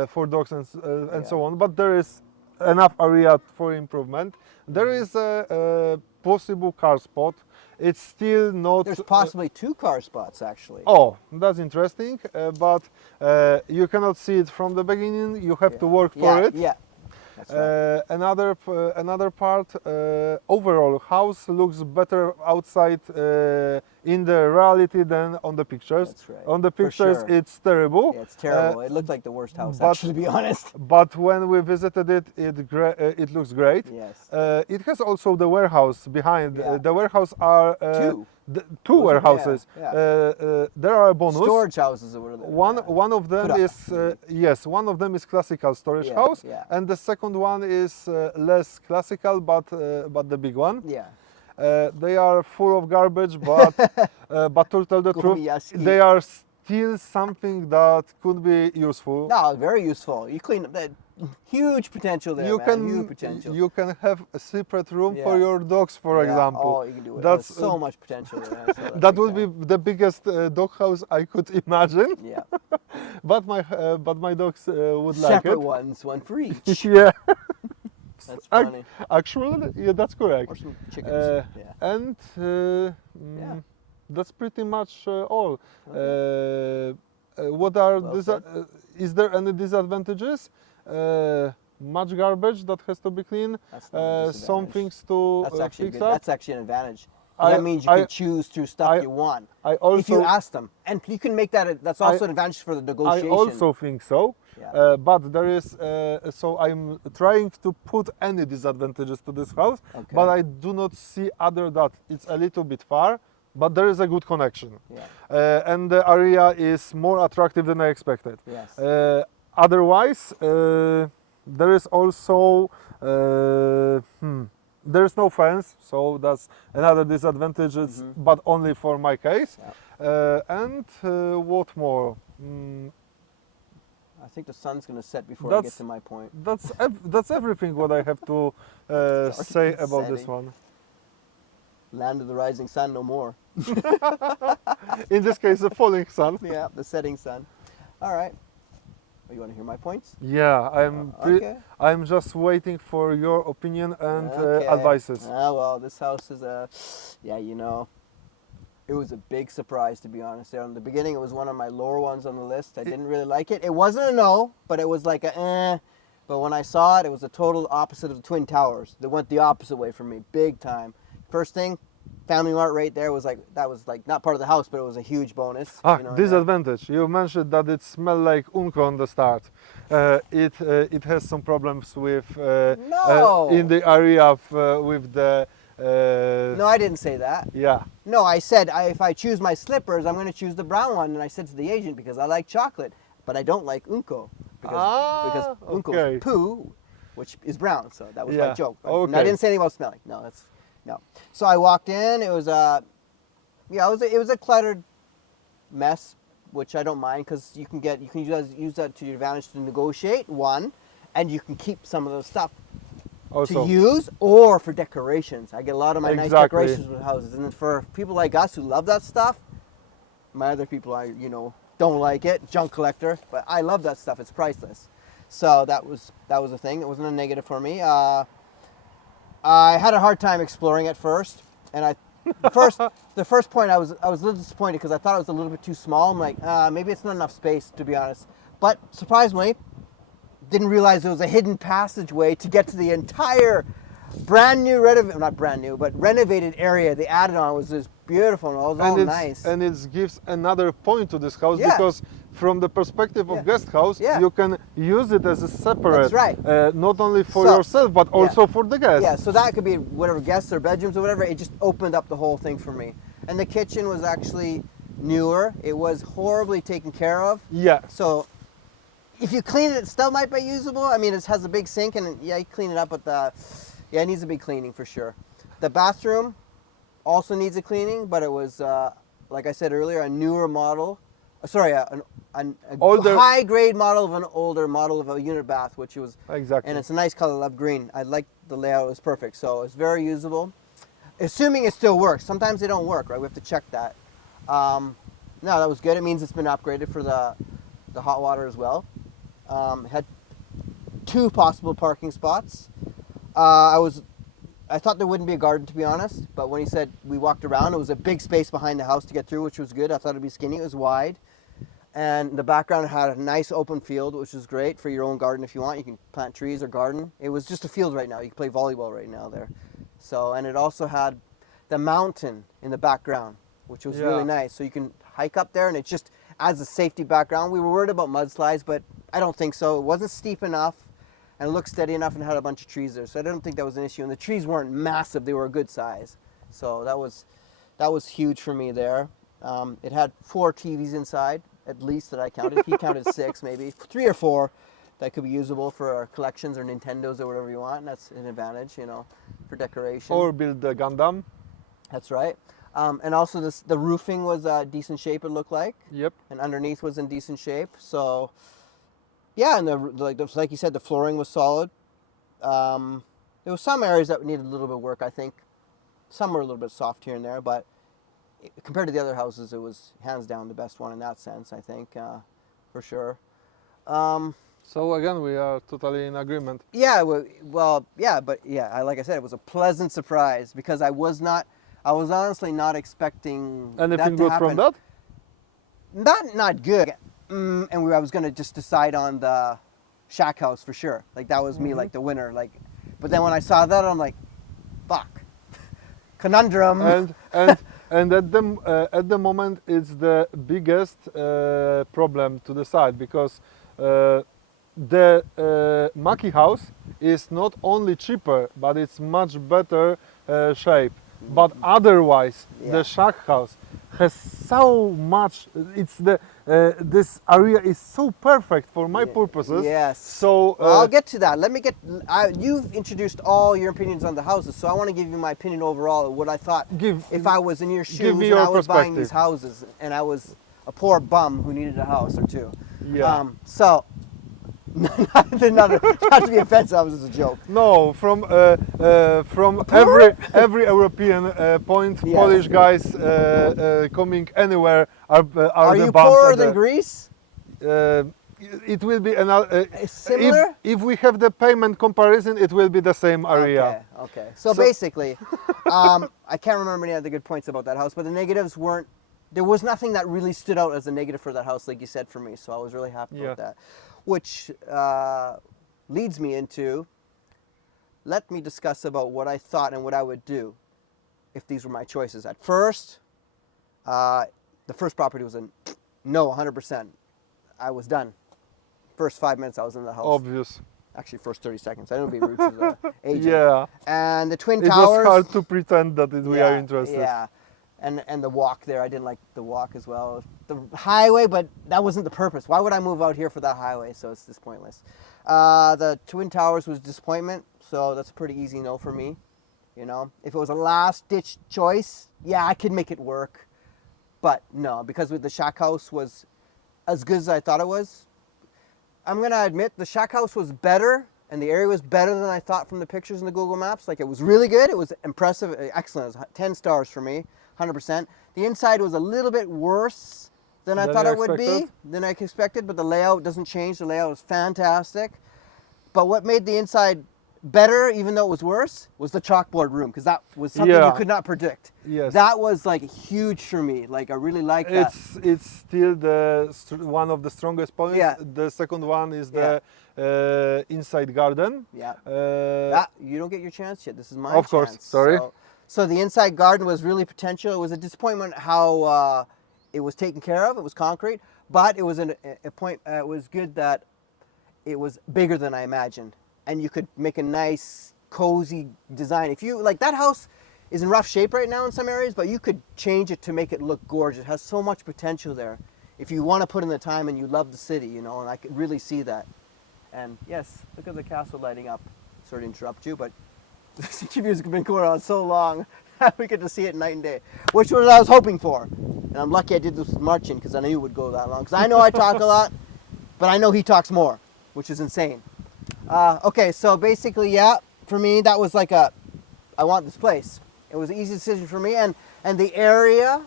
for dogs and so on. But there is enough area for improvement. There is a possible car spot. It's still not. There's possibly 2 car spots actually. Oh, that's interesting. But you cannot see it from the beginning. You have to work for it. Yeah. That's right. Another part. Overall, house looks better outside in the reality than on the pictures. That's right. On the For pictures, sure. it's terrible. Yeah, it's terrible. It looked like the worst house, but- actually, to be honest. But when we visited it, it looks great. Yes. It has also the warehouse behind. Yeah. The warehouse are 2. two warehouses. There are a bonus. Storage houses or whatever. One of them is one of them is classical storage house, and the second one is less classical, but the big one. Yeah. They are full of garbage, but to tell the truth, they are still something that could be useful. No, very useful. You clean up that huge potential there, huge potential. You can have a separate room for your dogs, for example. Oh, you can do it. That's There's so much potential there. That would be the biggest dog house I could imagine. Yeah. But my dogs would like it. Separate ones, one for each. Yeah. That's funny. Actually, yeah, that's correct. Or some chickens. And that's pretty much all. What are is there any disadvantages? Much garbage that has to be cleaned. Some things to fix up. That's actually an advantage. That means you can choose through stuff you want. If you ask them, and you can make that. That's also an advantage for the negotiation. I also think so. But there is. So I'm trying to put any disadvantages to this house, but I do not see other that it's a little bit far. But there is a good connection, and the area is more attractive than I expected. Yes. Otherwise, there is also there is no fence, so that's another disadvantage. But only for my case. And what more? I think the sun's going to set before I get to my point. That's everything what I have to say about this one. Land of the rising sun, no more. In this case, the falling sun. Yeah, the setting sun. All right. Oh, you want to hear my points? Yeah, I'm just waiting for your opinion and advices. Well, this house is it was a big surprise, to be honest. In the beginning, it was one of my lower ones on the list. I didn't really like it. It wasn't a no, but it was like a eh. But when I saw it, it was the total opposite of the Twin Towers. They went the opposite way for me, big time. First thing, Family Mart right there was like not part of the house, but it was a huge bonus. Disadvantage. You mentioned that it smelled like Unco on the start. It has some problems with in the area with the. No, I didn't say that. Yeah. No, I said if I choose my slippers, I'm going to choose the brown one, and I said to the agent because I like chocolate, but I don't like Unco because Unco's poo, which is brown. So that was my joke. And I didn't say anything about smelling. No. So I walked in. It was it was a cluttered mess, which I don't mind because you can use that to your advantage to negotiate one, and you can keep some of those stuff to use or for decorations. I get a lot of my nice decorations with houses, and for people like us who love that stuff, my other people don't like it, junk collector, but I love that stuff. It's priceless. So that was a thing. It wasn't a negative for me. I had a hard time exploring at first, and the first point I was a little disappointed because I thought it was a little bit too small. I'm like, maybe it's not enough space, to be honest. But surprisingly, didn't realize there was a hidden passageway to get to the entire brand new not brand new, but renovated area they added on. Was just beautiful and it was all nice. And it gives another point to this house Yeah. because from the perspective of Yeah. guest house, Yeah. you can use it as a separate, That's right. not only for So, yourself but also for the guests. Yeah, so that could be whatever guests or bedrooms or whatever. It just opened up the whole thing for me. And the kitchen was actually newer. It was horribly taken care of. Yeah. So if you clean it, it still might be usable. I mean, it has a big sink, and yeah, you clean it up, but it needs a big cleaning for sure. The bathroom also needs a cleaning, but it was, like I said earlier, a newer model. Sorry, a Older. high-grade model of an older model of a unit bath, which was, Exactly. and it's a nice color, love green. I like the layout; it was perfect. So it's very usable, assuming it still works. Sometimes they don't work, right? We have to check that. No, that was good. It means it's been upgraded for the hot water as well. It had 2 possible parking spots. I thought there wouldn't be a garden, to be honest, but when he said we walked around, it was a big space behind the house to get through, which was good. I thought it'd be skinny. It was wide. And the background had a nice open field, which was great for your own garden if you want. You can plant trees or garden. It was just a field right now. You can play volleyball right now there. So, and it also had the mountain in the background, which was really nice. So you can hike up there, and it just adds a safety background. We were worried about mudslides, but I don't think so. It wasn't steep enough, and it looked steady enough, and had a bunch of trees there. So I don't think that was an issue. And the trees weren't massive; they were a good size. So that was huge for me there. It had 4 TVs inside, at least, that I counted. He counted 6, maybe 3 or 4 that could be usable for collections or Nintendos or whatever you want. And that's an advantage, you know, for decoration. Or build the Gundam. That's right. And also the roofing was decent shape, it looked like. Yep. And underneath was in decent shape. So yeah, and like you said, the flooring was solid. There was some areas that needed a little bit of work, I think. Some were a little bit soft here and there, but compared to the other houses, it was hands down the best one in that sense, I think, for sure. So again, we are totally in agreement. Yeah, like I said, it was a pleasant surprise because I was honestly not expecting Anything that to good happen. from that? Not good. And I was gonna just decide on the shack house for sure. Like that was me, like the winner. Like, but then when I saw that, I'm like, fuck, conundrum. And at the moment, it's the biggest problem to decide because the Maki house is not only cheaper, but it's much better shape. But otherwise, the shack house has so much. It's this area is so perfect for my purposes. Yes. So well, I'll get to that. You've introduced all your opinions on the houses, so I want to give you my opinion overall of what I thought if I was in your shoes me and your I was buying perspective. these houses and I was a poor bum who needed a house or 2. Yeah. So not to be offensive, that was just a joke. No, from every European point, Yes. Polish guys coming anywhere are the you bums poorer at than the- Greece? It will be another. Similar? If we have the payment comparison, it will be the same area. Okay. So basically, I can't remember any other good points about that house, but the negatives weren't. There was nothing that really stood out as a negative for that house, like you said, for me. So I was really happy about that. Which leads me into, let me discuss about what I thought and what I would do if these were my choices. At first, the first property was a no, 100%. I was done. First 5 minutes I was in the house. Obvious. Actually, first 30 seconds. I don't be rude to the agent. Yeah. And the Twin It Towers. was hard to pretend that we are interested. Yeah. And the walk there, I didn't like the walk as well. The highway, but that wasn't the purpose. Why would I move out here for that highway? So it's just pointless. The Twin Towers was disappointment, so that's a pretty easy no for me. You know, if it was a last-ditch choice, yeah, I could make it work. But no, because the shack house was as good as I thought it was. I'm gonna admit the shack house was better, and the area was better than I thought from the pictures in the Google Maps. Like, it was really good. It was impressive, excellent. It was 10 stars for me. 100%. The inside was a little bit worse than I thought it would be, than I expected, but the layout doesn't change. The layout was fantastic. But what made the inside better, even though it was worse, was the chalkboard room, because that was something you Yeah. could not predict. Yes. That was like huge for me. Like I really like that. It's still one of the strongest points. Yeah. The second one is the inside garden. Yeah. Uh, You don't get your chance yet. This is my Of course, chance. sorry. So the inside garden was really potential. It was a disappointment how it was taken care of. It was concrete, but it was it was good that it was bigger than I imagined, and you could make a nice, cozy design. If you like, that house is in rough shape right now in some areas, but you could change it to make it look gorgeous. It has so much potential there. If you want to put in the time and you love the city, you know, and I could really see that. And yes, look at the castle lighting up. Sorry to interrupt you, but this interview's been going on so long we get to see it night and day, which was what I was hoping for. And I'm lucky I did this with Marcin, because I knew it would go that long. Because I know I talk a lot, but I know he talks more, which is insane. Okay, so basically, yeah, for me, that was like I want this place. It was an easy decision for me, and the area,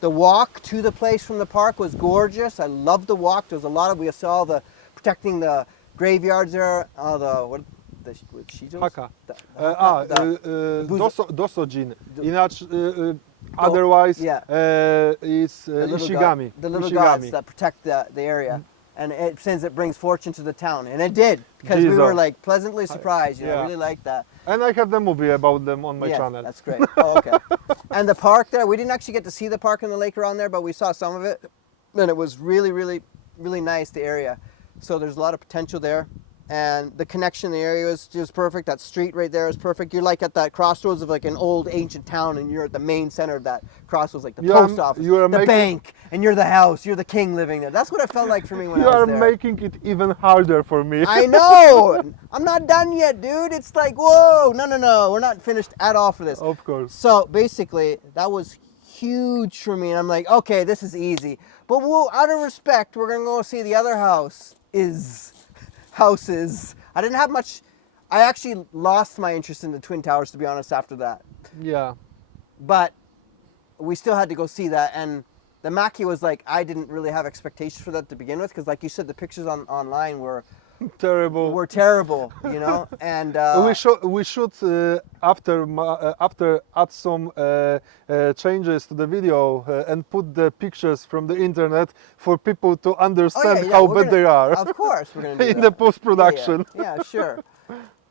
the walk to the place from the park was gorgeous. I loved the walk. There was a lot of, we saw the protecting the graveyards there, the Shitos? Haka. Buzo- Dosojin. Inaczej, otherwise, it's Ishigami. The little Ishigami. gods that protect the area. And it says it brings fortune to the town. And it did, because we Jizo. were like pleasantly surprised. You know, I Yeah. really liked that. And I have the movie about them on my Yeah, channel. that's great. Oh, okay. And the park there, we didn't actually get to see the park and the lake around there, but we saw some of it. And it was really, really, really nice, the area. So there's a lot of potential there. And the connection in the area is just perfect. That street right there is perfect. You're like at that crossroads of like an old ancient town, and you're at the main center of that crossroads, like the post office, the bank, and you're the house. You're the king living there. That's what it felt like for me when You I are was there. making it even harder for me. I know. I'm not done yet, dude. It's like, whoa, no. We're not finished at all for this. Of course. So basically, that was huge for me. And I'm like, okay, this is easy. But out of respect, we're going to go see the other houses. I didn't have much. I actually lost my interest in the Twin Towers, to be honest, after that. Yeah. But we still had to go see that. And the Maki was like, I didn't really have expectations for that to begin with, because like you said, the pictures online were terrible, you know. And we should after add some changes to the video and put the pictures from the internet for people to understand how bad they are. Of course, we're gonna do in that. the post-production. Yeah, sure.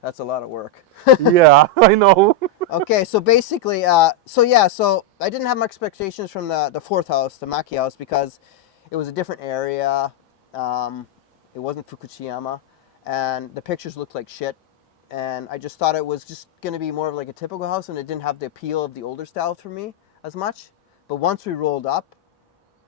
That's a lot of work. Yeah, I know. Okay, so basically, so I didn't have much expectations from the fourth house, the Maki house, because it was a different area. It wasn't Fukushima, and the pictures looked like shit. And I just thought it was just going to be more of like a typical house, and it didn't have the appeal of the older style for me as much. But once we rolled up,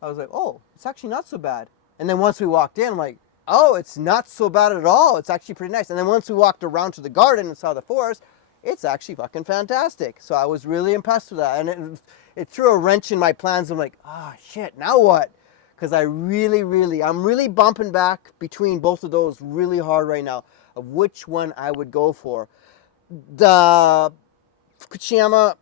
I was like, oh, it's actually not so bad. And then once we walked in, I'm like, oh, it's not so bad at all. It's actually pretty nice. And then once we walked around to the garden and saw the forest, it's actually fucking fantastic. So I was really impressed with that. And it threw a wrench in my plans. I'm like, ah, shit, now what? Because I'm really bumping back between both of those really hard right now of which one I would go for. The Fukushima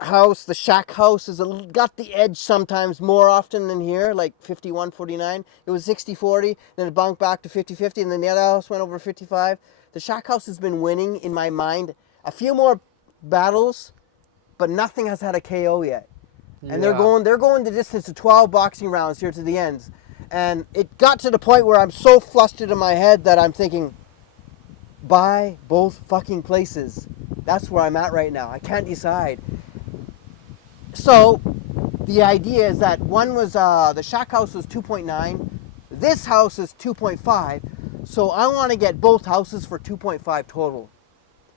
house, the shack house, got the edge sometimes more often than here, like 51-49. It was 60-40, then it bumped back to 50-50, and then the other house went over 55. The shack house has been winning in my mind a few more battles, but nothing has had a KO yet. And they're going the distance to 12 boxing rounds here to the ends. And it got to the point where I'm so flustered in my head that I'm thinking, buy both fucking places. That's where I'm at right now. I can't decide. So the idea is that one was, the shack house was 2.9. This house is 2.5. So I want to get both houses for 2.5 total.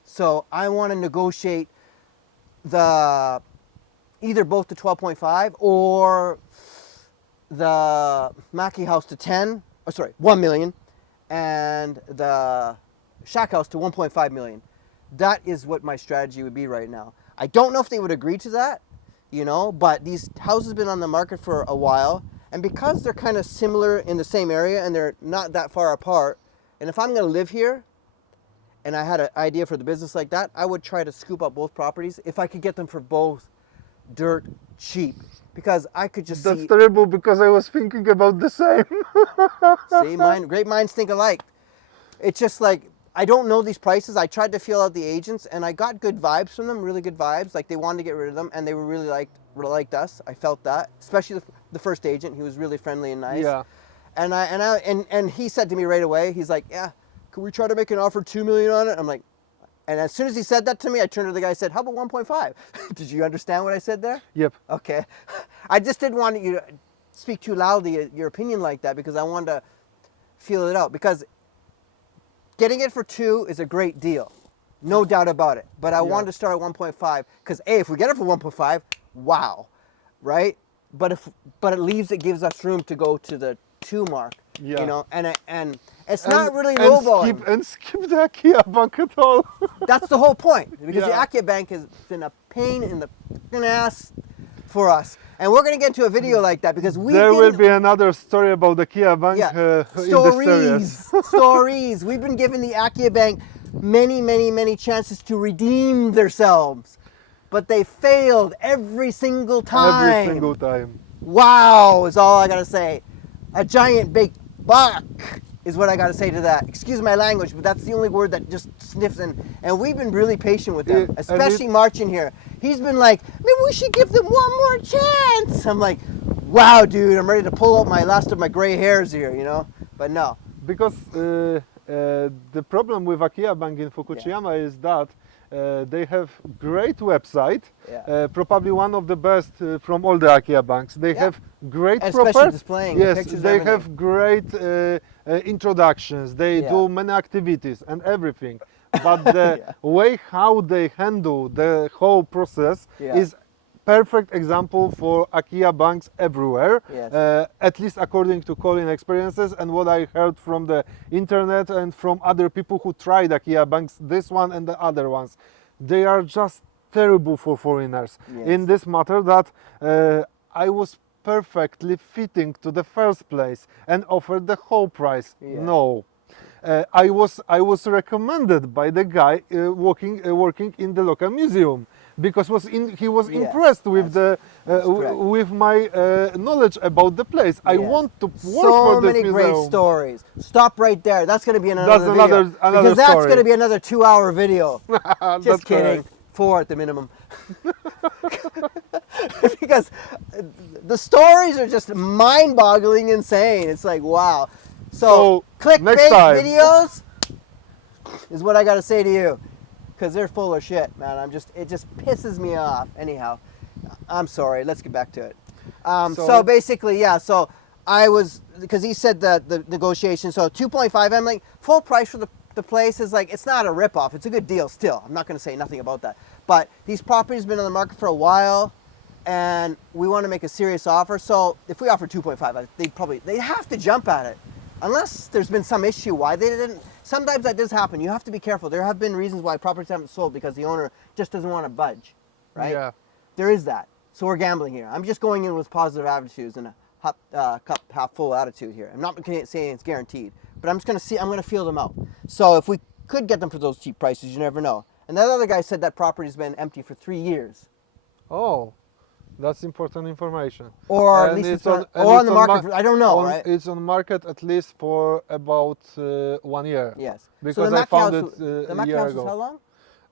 So I want to negotiate either both to 12.5 or the Maki house to 1 million, and the shack house to 1.5 million. That is what my strategy would be right now. I don't know if they would agree to that, you know, but these houses have been on the market for a while, and because they're kind of similar in the same area and they're not that far apart, and if I'm going to live here and I had an idea for the business like that, I would try to scoop up both properties if I could get them for both dirt cheap, because I could just That's terrible, because I was thinking about the same. see, great minds think alike. It's just like, I don't know these prices. I tried to feel out the agents, and I got good vibes from them, really good vibes. Like they wanted to get rid of them, and they were really liked us. I felt that, especially the first agent. He was really friendly and nice. Yeah. And he said to me right away, he's like, yeah, can we try to make an offer $2 million on it? I'm like, and as soon as he said that to me, I turned to the guy and said, how about 1.5? Did you understand what I said there? Yep. Okay. I just didn't want you to speak too loudly your opinion like that because I wanted to feel it out. Because getting it for 2 is a great deal. No doubt about it. But I wanted to start at 1.5 because if we get it for 1.5, wow, right? But it gives us room to go to the 2 mark. Yeah. You know, and it's not really lowballing. And skip the Akiya bank at all. That's the whole point. Because the Akiya bank has been a pain in the fucking ass for us. And we're going to get into a video like that because there will be another story about the Akiya bank in this series. Stories. We've been giving the Akiya bank many chances to redeem themselves. But they failed every single time. Every single time. Wow is all I got to say. A giant big buck is what I got to say to that. Excuse my language, but that's the only word that just sniffs in. And we've been really patient with them, especially March in here. He's been like, maybe we should give them one more chance. I'm like, wow, dude, I'm ready to pull out my last of my gray hairs here, you know? But no. Because the problem with Akiya bank in Fukushima is that they have great website, probably one of the best from all the Akiya banks. They have great especially displaying pictures. They have great introductions. They do many activities and everything. But the way how they handle the whole process is perfect example for Akiya banks everywhere, at least according to Colin experiences and what I heard from the internet and from other people who tried Akiya banks, this one and the other ones. They are just terrible for foreigners in this matter that I was perfectly fitting to the first place and offered the whole price. No. I was recommended by the guy working in the local museum because he was impressed with with my knowledge about the place. I want to work for this museum. So many great stories. Stop right there. That's going to be another video. Another because that's story. going to be another 2-hour video. Just kidding. Correct. 4 at the minimum. Because the stories are just mind-boggling insane. It's like, wow. So clickbait videos is what I got to say to you, because they're full of shit, man. It just pisses me off. Anyhow, I'm sorry. Let's get back to it. So basically, so I was, because he said that the negotiation. So 2.5. I'm like, full price for the place is like, it's not a ripoff. It's a good deal still. I'm not going to say nothing about that. But these properties have been on the market for a while, and we want to make a serious offer. So if we offer 2.5, they'd have to jump at it. Unless there's been some issue why they didn't. Sometimes that does happen. You have to be careful. There have been reasons why properties haven't sold because the owner just doesn't want to budge, right? Yeah. There is that. So we're gambling here. I'm just going in with positive attitudes and a cup half full attitude here. I'm not saying it's guaranteed, but I'm just going to see. I'm going to feel them out. So if we could get them for those cheap prices, you never know. And that other guy said that property's been empty for 3 years. Oh. That's important information. Or at least it's on the market. I don't know, right? It's on market at least for about 1 year. Yes. Because so I found it a year ago. How long?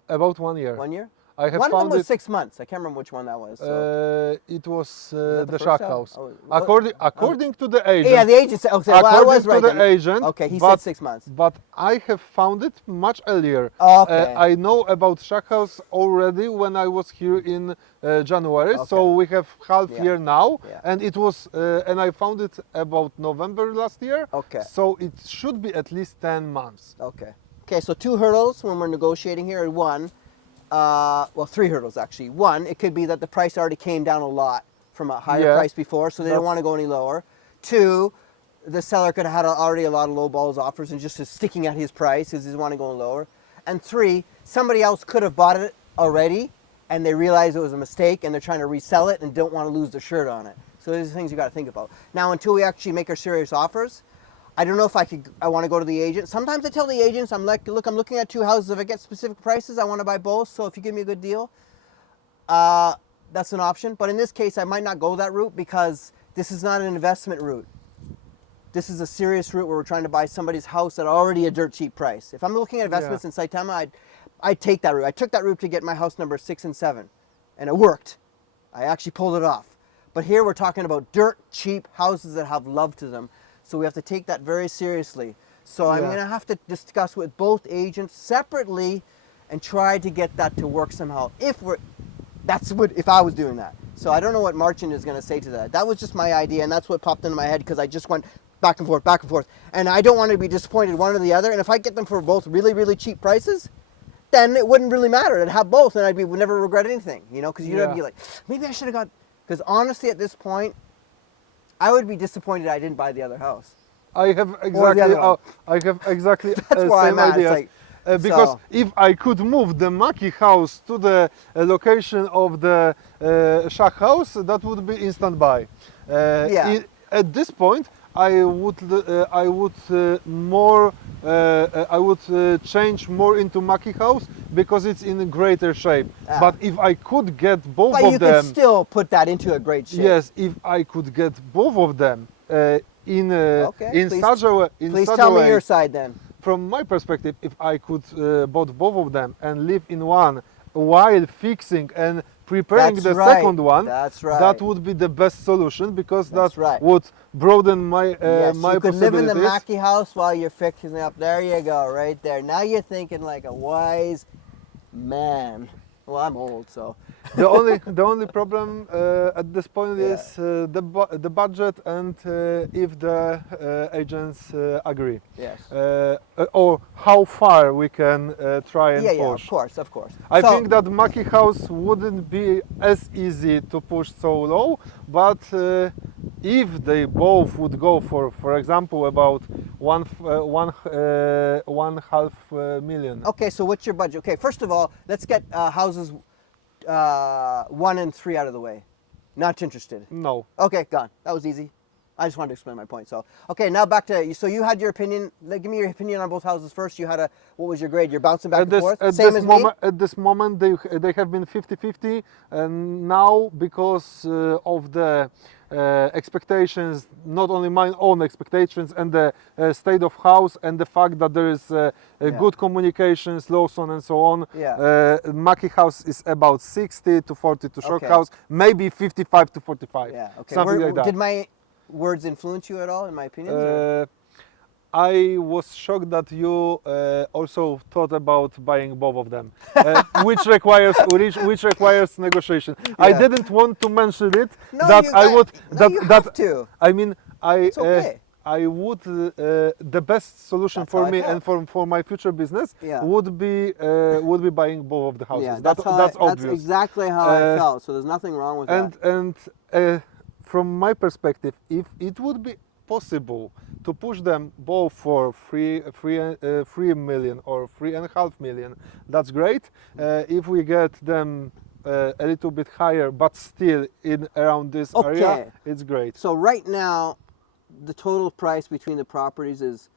About 1 year. 1 year? I have one found of them was 6 months. I can't remember which one that was. So. It was the shack house. Oh, according to the agent. Yeah, the agent said. Okay, well, I was right. According to the agent. Okay, he said 6 months. But I have found it much earlier. Okay. I know about shack house already when I was here in January. Okay. So we have half year now, and it was, and I found it about November last year. Okay. So it should be at least 10 months. Okay. Okay. So 2 hurdles when we're negotiating here. 1. Well, 3 hurdles actually. 1, it could be that the price already came down a lot from a higher price before, so they don't want to go any lower. 2, the seller could have had already a lot of low balls offers and just is sticking at his price because he doesn't want to go lower. And 3, somebody else could have bought it already and they realize it was a mistake and they're trying to resell it and don't want to lose their shirt on it. So these are things you got to think about. Now, until we actually make our serious offers, I don't know if I want to go to the agent. Sometimes I tell the agents, I'm like, look, I'm looking at 2 houses. If I get specific prices, I want to buy both. So if you give me a good deal, that's an option. But in this case, I might not go that route because this is not an investment route. this is a serious route where we're trying to buy somebody's house at already a dirt cheap price. If I'm looking at investments in Saitama, I'd take that route. I took that route to get my house number 6 and 7, and it worked. I actually pulled it off. But here we're talking about dirt cheap houses that have love to them. So we have to take that very seriously. So I'm going to have to discuss with both agents separately and try to get that to work somehow. If I was doing that. So I don't know what Martin is going to say to that. That was just my idea, and that's what popped into my head because I just went back and forth. And I don't want to be disappointed one or the other. And if I get them for both really, really cheap prices, then it wouldn't really matter. I'd have both, and would never regret anything, because you'd be like, maybe I should have got. Because honestly, at this point, I would be disappointed I didn't buy the other house. I have exactly That's why same I'm at. idea. Because if I could move the Maki house to the location of the Shack house, that would be instant buy. At this point, I would change more into Maki house because it's in greater shape. But if I could get both of them, but you could still put that into a great shape. Yes, if I could get both of them in such a way. Please tell me your side then. From my perspective, if I could bought both of them and live in one while fixing and preparing the second one, that would be the best solution because that would broaden my my you could live in the possibilities. Maki house while you're fixing up. There you go, right there. Now you're thinking like a wise man. Well, I'm old, so. The only problem at this point is the budget and if the agents agree. Yes. Or how far we can try and push. Yeah, of course. I think that Maki house wouldn't be as easy to push so low, but if they both would go for example, about $1.5 million. Okay, so what's your budget? Okay, first of all, let's get houses 1 and 3 out of the way. Not interested. No. Okay, gone. That was easy. I just wanted to explain my point. So, okay, now back to, so you had your opinion. Give me your opinion on both houses first. You had what was your grade? You're bouncing back and forth? Same as me? At this moment, they have been 50-50. And now, because of the expectations, not only my own expectations and the state of house and the fact that there is good communications, Lawson and so on, Maki house is about 60 to 40 to Shock house, maybe 55 to 45. Yeah, okay. Something like that. Did my words influence you at all in my opinion? I was shocked that you also thought about buying both of them, which requires negotiation. I didn't want to mention it. No, that you, I would. no, you have to. I mean, It's okay. I would. The best solution for me and for my future business would be buying both of the houses. Yeah, that's obvious. That's exactly how I felt. So there's nothing wrong with that. And from my perspective, if it would be possible to push them both for 3 million or 3.5 million, that's great. If we get them a little bit higher, but still in around this area, it's great. So right now, the total price between the properties is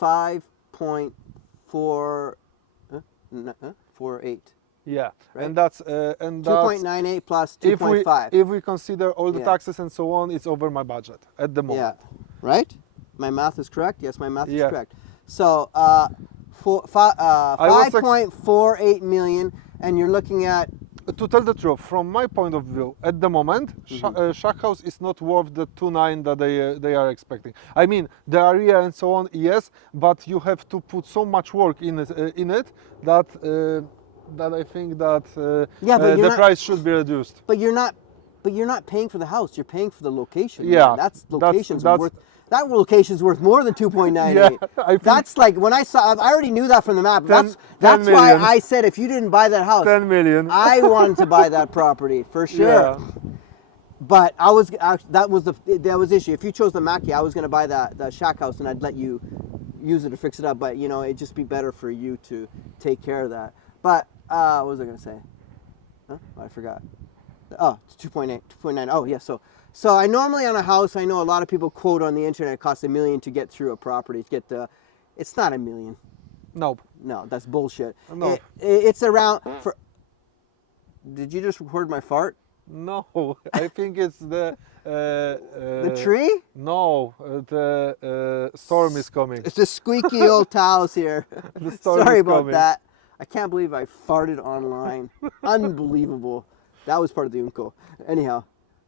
5.48. Yeah, right? and that's 2.98 plus 2.5. If we consider all the taxes and so on, it's over my budget at the moment. Yeah, right? My math is correct. Yes, my math is correct. So 5.48 million, and you're looking at. To tell the truth, from my point of view, at the moment, Shack house is not worth the 2.9 that they are expecting. I mean, the area and so on, yes, but you have to put so much work in it that I think that the price should be reduced. But you're not paying for the house. You're paying for the location. Yeah, that's worth. That location's worth more than 2.98. Yeah, that's like when I already knew that from the map. That's why I said if you didn't buy that house, 10 million. I wanted to buy that property for sure. Yeah. But that was the issue. If you chose the Maki, I was going to buy that Shack house and I'd let you use it to fix it up. But it'd just be better for you to take care of that. But what was I going to say? Huh? Oh, I forgot. Oh, it's 2.8, 2.9. Oh, yeah. So I normally on a house, I know a lot of people quote on the internet it costs $1 million to get through a property. It's not $1 million. No, that's bullshit. No, it's around. Did you just record my fart? No, I think it's the The tree? No, the storm is coming. It's the squeaky old towels here. The storm Sorry is about coming. that. I can't believe I farted online. Unbelievable. That was part of the unko. Anyhow,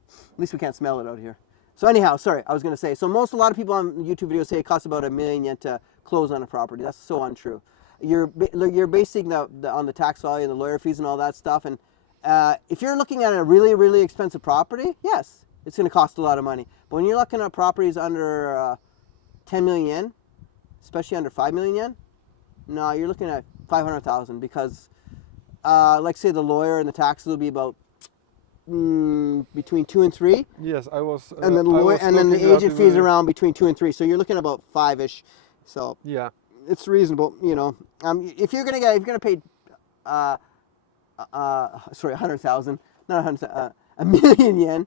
at least we can't smell it out here. So anyhow, sorry, I was going to say, so a lot of people on YouTube videos say it costs about $1 million yen to close on a property. That's so untrue. You're basing on the tax value and the lawyer fees and all that stuff. And if you're looking at a really, really expensive property, yes, it's going to cost a lot of money. But when you're looking at properties under 10 million yen, especially under 5 million yen, no, you're looking at 500,000 because, like say the lawyer and the taxes will be about between 2 and 3. Yes, I was. And then the agent fees around between 2 and 3. So you're looking at about 5-ish. So yeah, it's reasonable, you know. If you're gonna pay, sorry, 100,000, not 100,000, $1 million yen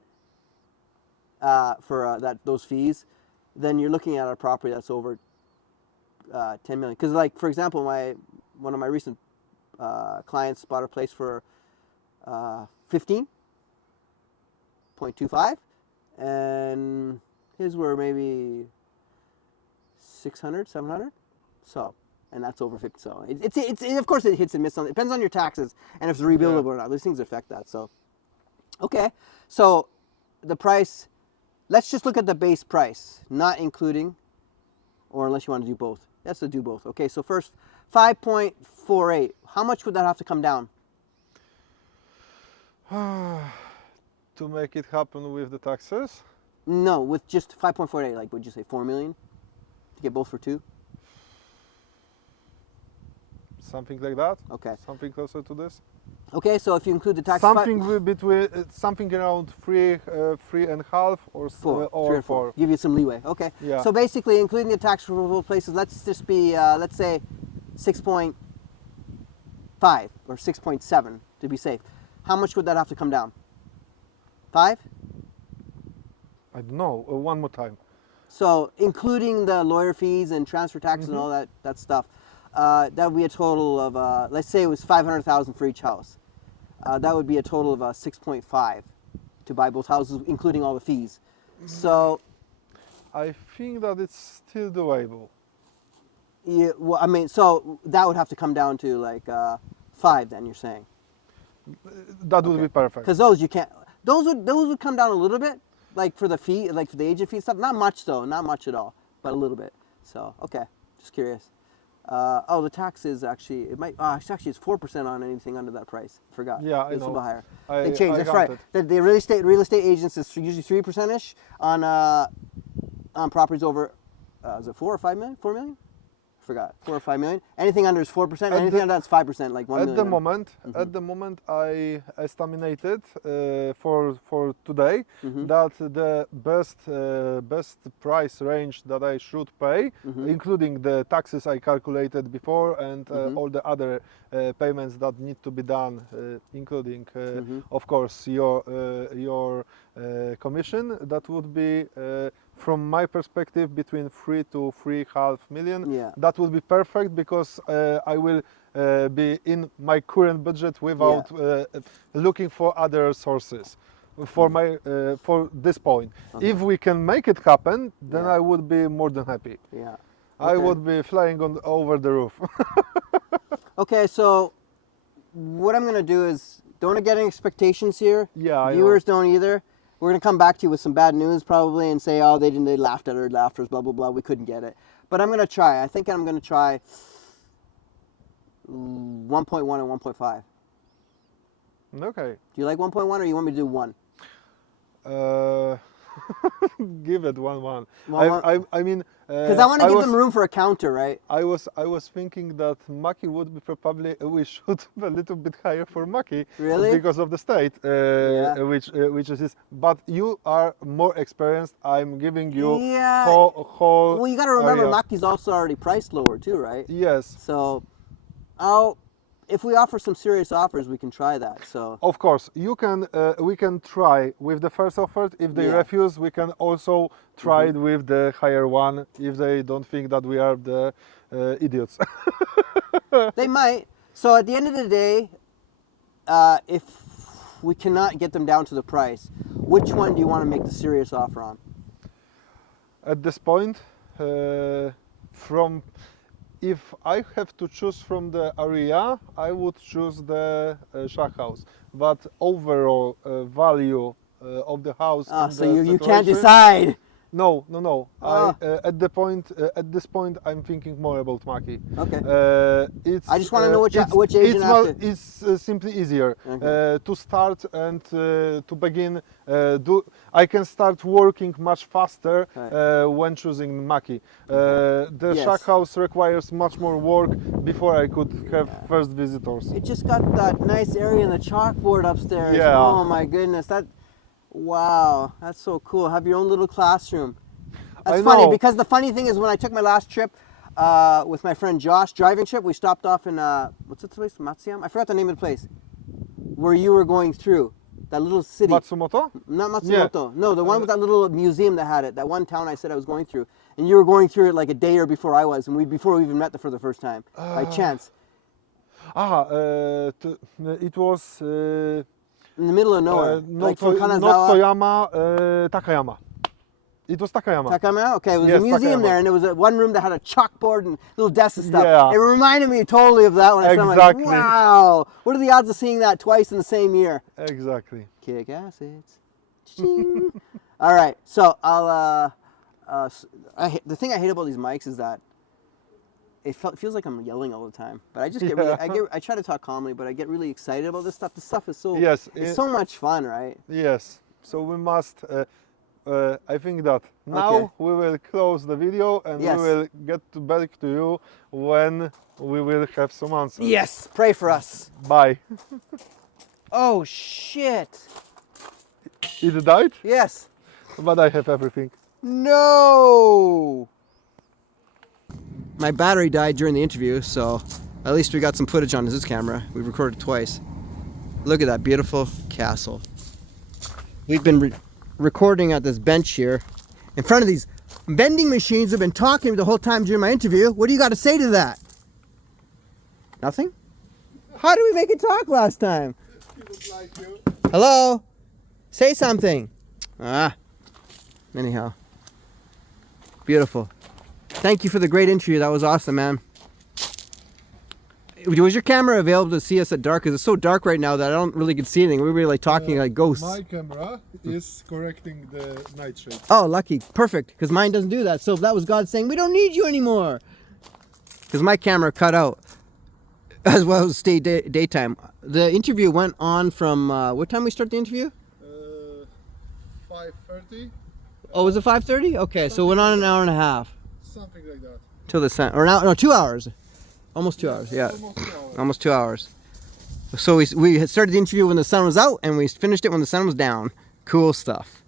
for those fees, then you're looking at a property that's over 10 million. Because, like, for example, one of my recent clients bought a place for 15.25, and his were maybe 600, 700. So, and that's over 50. So it's of course it hits and misses. It depends on your taxes and if it's rebuildable or not. These things affect that. So, okay. So the price. Let's just look at the base price, not including, or unless you want to do both. Let's do both. Okay. So first, 5.48. How much would that have to come down? to make it happen with the taxes. No, with just 5.48. Like, would you say 4 million to get both for 2? Something like that. Okay. Something closer to this. Okay, so if you include the tax, between something around 3.5 or 4, or 3 or 4. Give you some leeway. Okay. Yeah. So basically, including the tax removal places, let's just be let's say 6.5 or 6.7 to be safe. How much would that have to come down? 5? I don't know. One more time. So including the lawyer fees and transfer tax and all that stuff, that would be a total of let's say it was 500,000 for each house. That would be a total of 6.5 to buy both houses, including all the fees. So I think that it's still doable. yeah, well, I mean, so that would have to come down to like 5. Then you're saying That would be perfect. because those you can't. Those would come down a little bit, like for the fee, like for the agent fee stuff. Not much though, not much at all, but a little bit. So okay, just curious. Oh, the tax is actually, it might, actually it's 4% on anything under that price. Forgot. Yeah, I it's know. A little higher. I They changed, that's right. counted. The real estate agents is usually 3%-ish on properties over, is it 4 or 5 million? 4 million? Forgot. 4 or 5 million. Anything under is 4%, anything under that's 5%, like 1 million. At the moment, I estimated for today that the best price range that I should pay, including the taxes I calculated before and all the other payments that need to be done, including, of course, your commission, that would be. From my perspective, between 3 to 3.5 million, Yeah. that would be perfect because I will be in my current budget without looking for other sources for for this point. If we can make it happen, then I would be more than happy. Yeah. I Okay. would be flying over the roof. Okay, so what I'm going to do is, don't get any expectations here. Yeah, I Viewers don't either. We're going to come back to you with some bad news probably and say, oh, they laughed at her, laughed at us, blah, blah, blah. We couldn't get it. But I'm going to try. I think I'm going to try 1.1 and 1.5. Okay. Do you like 1.1 or you want me to do 1? Give it 1-1. One. I mean, Because I want to give them room for a counter, right? I was thinking that Maki would be probably, we should be a little bit higher for Maki. Really? Because of the state, Yeah. which is this. But you are more experienced. I'm giving you Yeah. whole Well, you got to remember, area. Maki's also already priced lower too, right? Yes. So, if we offer some serious offers, we can try that. So, Of course, you can. We can try with the first offer. If they Yeah. refuse, we can also try it with the higher one. If they don't think that we are the idiots. they might. So at the end of the day, if we cannot get them down to the price. Which one do you want to make the serious offer on? At this point, if I have to choose from the area, I would choose the shack house. But overall value of the house. Oh, and so the you can't situation- decide. No. Ah. At this point, I'm thinking more about Maki. Okay. It's, I just want to know which agent after. It's simply easier Okay. to start and to begin. I can start working much faster Right. when choosing Maki. The Yes. shack house requires much more work before I could have first visitors. It just got that nice area in the chalkboard upstairs. Yeah. Oh my goodness, wow, that's so cool. Have your own little classroom. That's I funny know. because the funny thing is when I took my last trip with my friend Josh, driving trip, we stopped off in what's the place? Matsuyama? I forgot the name of the place. Where you were going through that little city. Matsumoto? Not Matsumoto. No, the one with that little museum that had it. That one town I said I was going through, and you were going through it like a day or before I was, and before we even met for the first time by chance. It was In the middle of nowhere, not from not Kanazawa. Toyama, Takayama. It was Takayama. Takayama? Okay, it was Yes, a museum Takayama. there, and there was one room that had a chalkboard and little desks and stuff. Yeah. It reminded me totally of that one. Exactly. Like, wow, what are the odds of seeing that twice in the same year? Exactly. Kick assets. Ching. All right, so I'll. The thing I hate about these mics is that it feels like I'm yelling all the time. But I just get really, I try to talk calmly, but I get really excited about this stuff. This stuff is so, Yes, it's so much fun, right? Yes. So we must. I think that now Okay. we will close the video and Yes. we will get back to you when we will have some answers. Yes, pray for us. Bye. Oh shit. It died, Yes. but I have everything. No! My battery died during the interview, so at least we got some footage on this camera. We've recorded twice. Look at that beautiful castle. We've been recording at this bench here in front of these vending machines. I've been talking the whole time during my interview. What do you got to say to that? Nothing? How did we make it talk last time? Hello? Say something. Anyhow. Beautiful. Thank you for the great interview. That was awesome, man. Was your camera available to see us at dark? Because it's so dark right now that I don't really get to see anything. We're really like talking like ghosts. My camera is correcting the nightshade. Oh, lucky. Perfect. Because mine doesn't do that. So that was God saying, we don't need you anymore. Because my camera cut out. As well as stay daytime. The interview went on from, what time we start the interview? 5:30, Oh, was it 5:30? Okay, so it went on an hour and a half. something like that. Till the sun, or no, 2 hours. Almost 2 hours, yeah. Almost 2 hours. Almost 2 hours. So we had started the interview when the sun was out, and we finished it when the sun was down. Cool stuff.